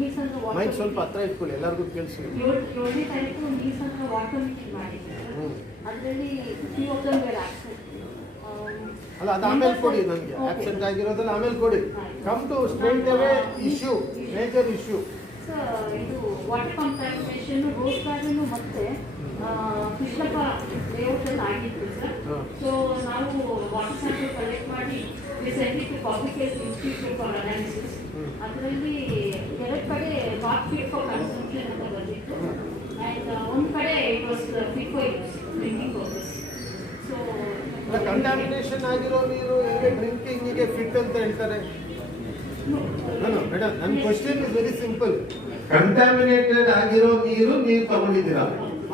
ನೀಸಂದ್ರ mic ಸ್ವಲ್ಪ ಹತ್ರ ಇಟ್ಕೊಳ್ಳಿ, ಎಲ್ಲರಿಗೂ ಕೇಳಿಸಿ. 7ನೇ ತಾರೀಕು ನೀಸಂದ್ರ ವಾಟರ್ ಮೀಟಿಂಗ್ ಮಾಡಿದ್ದೆ. ಅದರಲ್ಲಿ few of them were absent. ಅಲ್ಲ, ಅದು ಆಮೇಲೆ ಕೊಡಿ, ನನಗೆ ಆಬ್ಸೆಂಟ್ ಆಗಿರೋದಲ್ಲ ಆಮೇಲೆ ಕೊಡಿ. Come to straight away issue, major issue. Sir, ಇದು ವಾಟರ್ ಕಂಟಾಮಿನೇಷನ್ ರೋಸ್ ಗಾರ್ಡನ್ ಮತ್ತೆ ಕೃಷ್ಣಪ್ಪ ಲೇಔಟ್ ಅಲ್ಲಿ ಆಗಿತ್ತು ಸರ್. ಸೊ ನಾವು ವಾಟರ್ ಸ್ಯಾಂಪಲ್ ಕಲೆಕ್ಟ್ ಮಾಡಿ send it to public health institute for analysis. ಅದರಲ್ಲಿ 2 ಕಡೆ ನಾಟ್ ಫಿಟ್ ಫಾರ್ ಕನ್ಸಂಪ್ಷನ್ ಅಂತ ಬಂದಿತ್ತು, ಆ್ಯಂಡ್ ಒಂದು ಕಡೆ it was fit for use drinking purpose. So contamination ಆಗಿರೋ ನೀರು ಹೇಗೆ ಡ್ರಿಂಕಿಂಗಿಗೆ ಫಿಟ್ ಅಂತ ಹೇಳ್ತಾರೆ? ಮೇಡಮ್, ನನ್ನ question is very simple. Contaminated ಆಗಿರೋ ನೀರು ನೀವು ತಗೊಂಡಿದ್ದೀರಾ,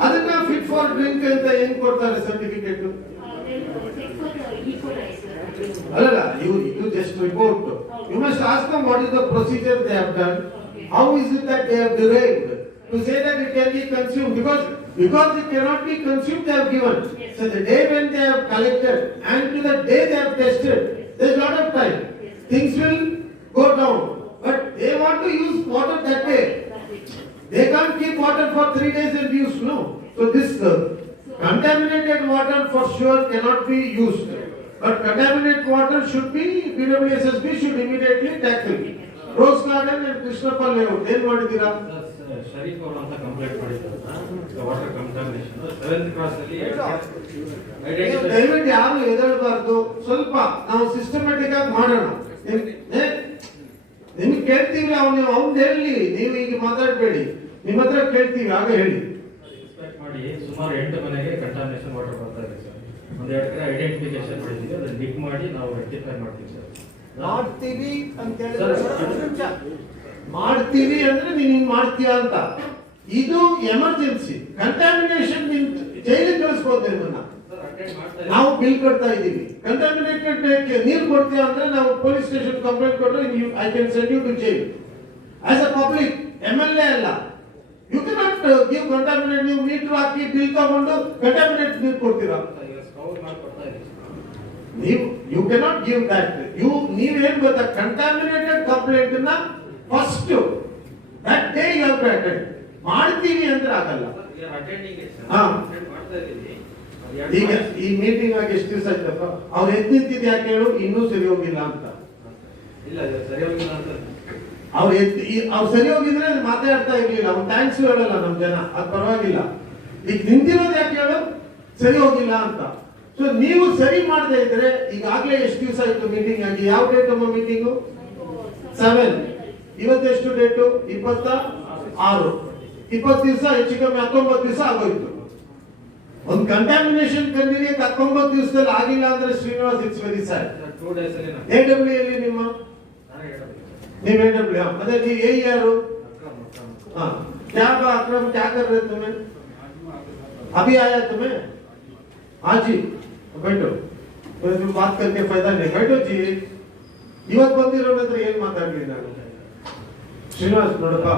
ಅದನ್ನ ಫಿಟ್ ಫಾರ್ ಡ್ರಿಂಕ್ ಅಂತ ಏನ್ ಕೊಡ್ತಾರೆ ಸರ್ಟಿಫಿಕೇಟ್? ಅಲ್ಲಲ್ಲ, you just report. You must ask them what is the procedure they have done. How is it that they have derived to say that it can be consumed? Because it cannot be consumed, they have given. So the day when they have collected and to the day they have tested, there is a lot of time. Things will go down. But they want to use water that day. They can't keep water for 3 days and use, no. So this contaminated water for sure cannot be used. But contaminated water should be, PWSSB should immediately tackle. Rose Garden and Krishnappa layout, ಏನು ಮಾಡಿದ್ದೀರಾ? ಶರೀಫ್ ಅವರು ಅಂತ complaint ಮಾಡಿದ್ದಾರೆ water contamination 7th cross ಅಲ್ಲಿ. ದಯವಿಟ್ಟು ಯಾರು ಎದಳಬಾರ್ದು, ಸ್ವಲ್ಪ ನಾವು ಸಿಸ್ಟಮ್ಯಾಟಿಕ್ ಆಗಿ ಮಾಡೋಣ. ನಿಮ್ಗೆ ಕೇಳ್ತೀವಿ, ಅವ್ನು ಹೇಳಿ, ನೀವು ಈಗ ಮಾತಾಡಬೇಡಿ, ನಿಮ್ಮ ಹತ್ರ ಕೇಳ್ತೀವಿ, ಆಗ ಹೇಳಿ. ಎಕ್ಸ್ಪೆಕ್ಟ್ ಮಾಡಿ ಸುಮಾರು 8 ಮನೆಗೆ ಕಂಟಾಮಿನೇಷನ್ ವಾಟರ್ ಬರ್ತಾ ಇದೆ ಸರ್. ಒಂದು 2 ಕಡೆ ಐಡೆಂಟಿಫಿಕೇಶನ್ ಮಾಡಿದ್ದೀವಿ, ಅದನ್ನ ಡಿಗ್ ಮಾಡಿ ನಾವು ರೆಕ್ಟಿಫೈ ಮಾಡ್ತೀವಿ ಸರ್. ಮಾಡ್ತೀವಿ ಅಂತ ಹೇಳಿದ್ರೆ ಮಾಡ್ತೀವಿ ಅಂದ್ರೆ ನೀನ್ ಹಿಂಗ್ ಮಾಡ್ತೀಯ ಅಂತ. ಇದು ಎಮರ್ಜೆನ್ಸಿ ಕಂಟಾಮಿನೇಷನ್. ಜೈಲಿಗೆ ಕಳಿಸ್ಬೋದು ನಿಮ್ಮನ್ನ. ನಾವು ಬಿಲ್ ಕಟ್ತಾ ಇದ್ದೀವಿ, ಕಂಟಾಮಿನೇಟೆಡ್ ನೀರು ಕೊಡ್ತೀವಿ ಅಂದ್ರೆ ನಾವು ಪೊಲೀಸ್ ಸ್ಟೇಷನ್ ಕಂಪ್ಲೇಂಟ್ ಕೊಟ್ಟರೆ I can send you to jail as a public. MLA ಅಲ್ಲ, ಯು ಕೆನಾಟ್ ಗಿವ್ ಕಂಟಾಮಿನೇಟ್. ನೀವು ಮೀಟರ್ ಹಾಕಿ ಬಿಲ್ ತಗೊಂಡು ಕಂಟಾಮಿನೇಟ್ ನೀರು ಕೊಡ್ತೀರಾ? ನೀವು ಯು ಕೆನಾಟ್ ಗಿವ್ ದಟ್. ನೀವೇನ್ ಗೊತ್ತಾ, ಕಂಟಾಮಿನೇಟೆಡ್ ಕಂಪ್ಲೇಂಟ್ ನ first that day you have to attend. ಮಾಡ್ತೀವಿ ಅಂದ್ರೆ ಆಗಲ್ಲ. ಈಗ ಈ ಮೀಟಿಂಗ್ ಆಗಿ ಎಷ್ಟು ದಿವಸ ಆಯ್ತಪ್ಪ? ಅವ್ರು ಎದ್ದಿದ್ದು ಯಾಕೆ ಹೇಳು? ಇನ್ನೂ ಸರಿ ಹೋಗಿಲ್ಲ ಅಂತ. ಇಲ್ಲ ಸರಿ ಹೋಗಿಲ್ಲ ಅಂತ ಅವ್ರು ಸರಿ ಹೋಗಿದ್ರೆ ಮಾತಾಡ್ತಾ ಇರ್ಲಿಲ್ಲ. ಅವ್ನು ಥ್ಯಾಂಕ್ಸ್ ಹೇಳಲ್ಲ ನಮ್ ಜನ, ಅದು ಪರವಾಗಿಲ್ಲ. ಈಗ ನಿಂತಿರೋದು ಯಾಕೆ ಹೇಳು? ಸರಿ ಹೋಗಿಲ್ಲ ಅಂತ. ಸೊ ನೀವು ಸರಿ ಮಾಡದೇ ಇದ್ರೆ, ಈಗಾಗಲೇ ಎಷ್ಟು ದಿವಸ ಆಯ್ತು ಮೀಟಿಂಗ್ ಆಗಿ? ಯಾವ ಡೇಟ್ ನಮ್ಮ ಮೀಟಿಂಗು? 7. ಇವತ್ತೆಷ್ಟು ಡೇಟು? 26. 20 ದಿವಸ, ಹೆಚ್ಚು ಕಮ್ಮಿ 19 ದಿವಸ ಆಗೋಯ್ತು. ಒಂದು ಕಂಟಾಮಿನೇಷನ್ ಕಂಡಿಗೆ 19 ದಿವಸದಲ್ಲಿ ಆಗಿಲ್ಲ ಅಂದ್ರೆ Srinivas, it's very sad. 2 days ಅಲ್ಲಿ AW ಅಲ್ಲಿ ನಿಮ್ಮ ನೀವು AW, ಮತ್ತೆ ನೀವು AE ಯಾರು? क्या अक्रम क्या कर रहे तुम्हें? अभी आया तुम्हें? हाँ जी बैठो, बात करके फायदा नहीं. बैठो जी. ಇವತ್ತು ಬಂದಿರೋರ ಹತ್ರ ಏನ್ ಮಾತಾಡ್ತೀನಿ ನಾನು? ಶ್ರೀನಿವಾಸ್ ನೋಡಪ್ಪ,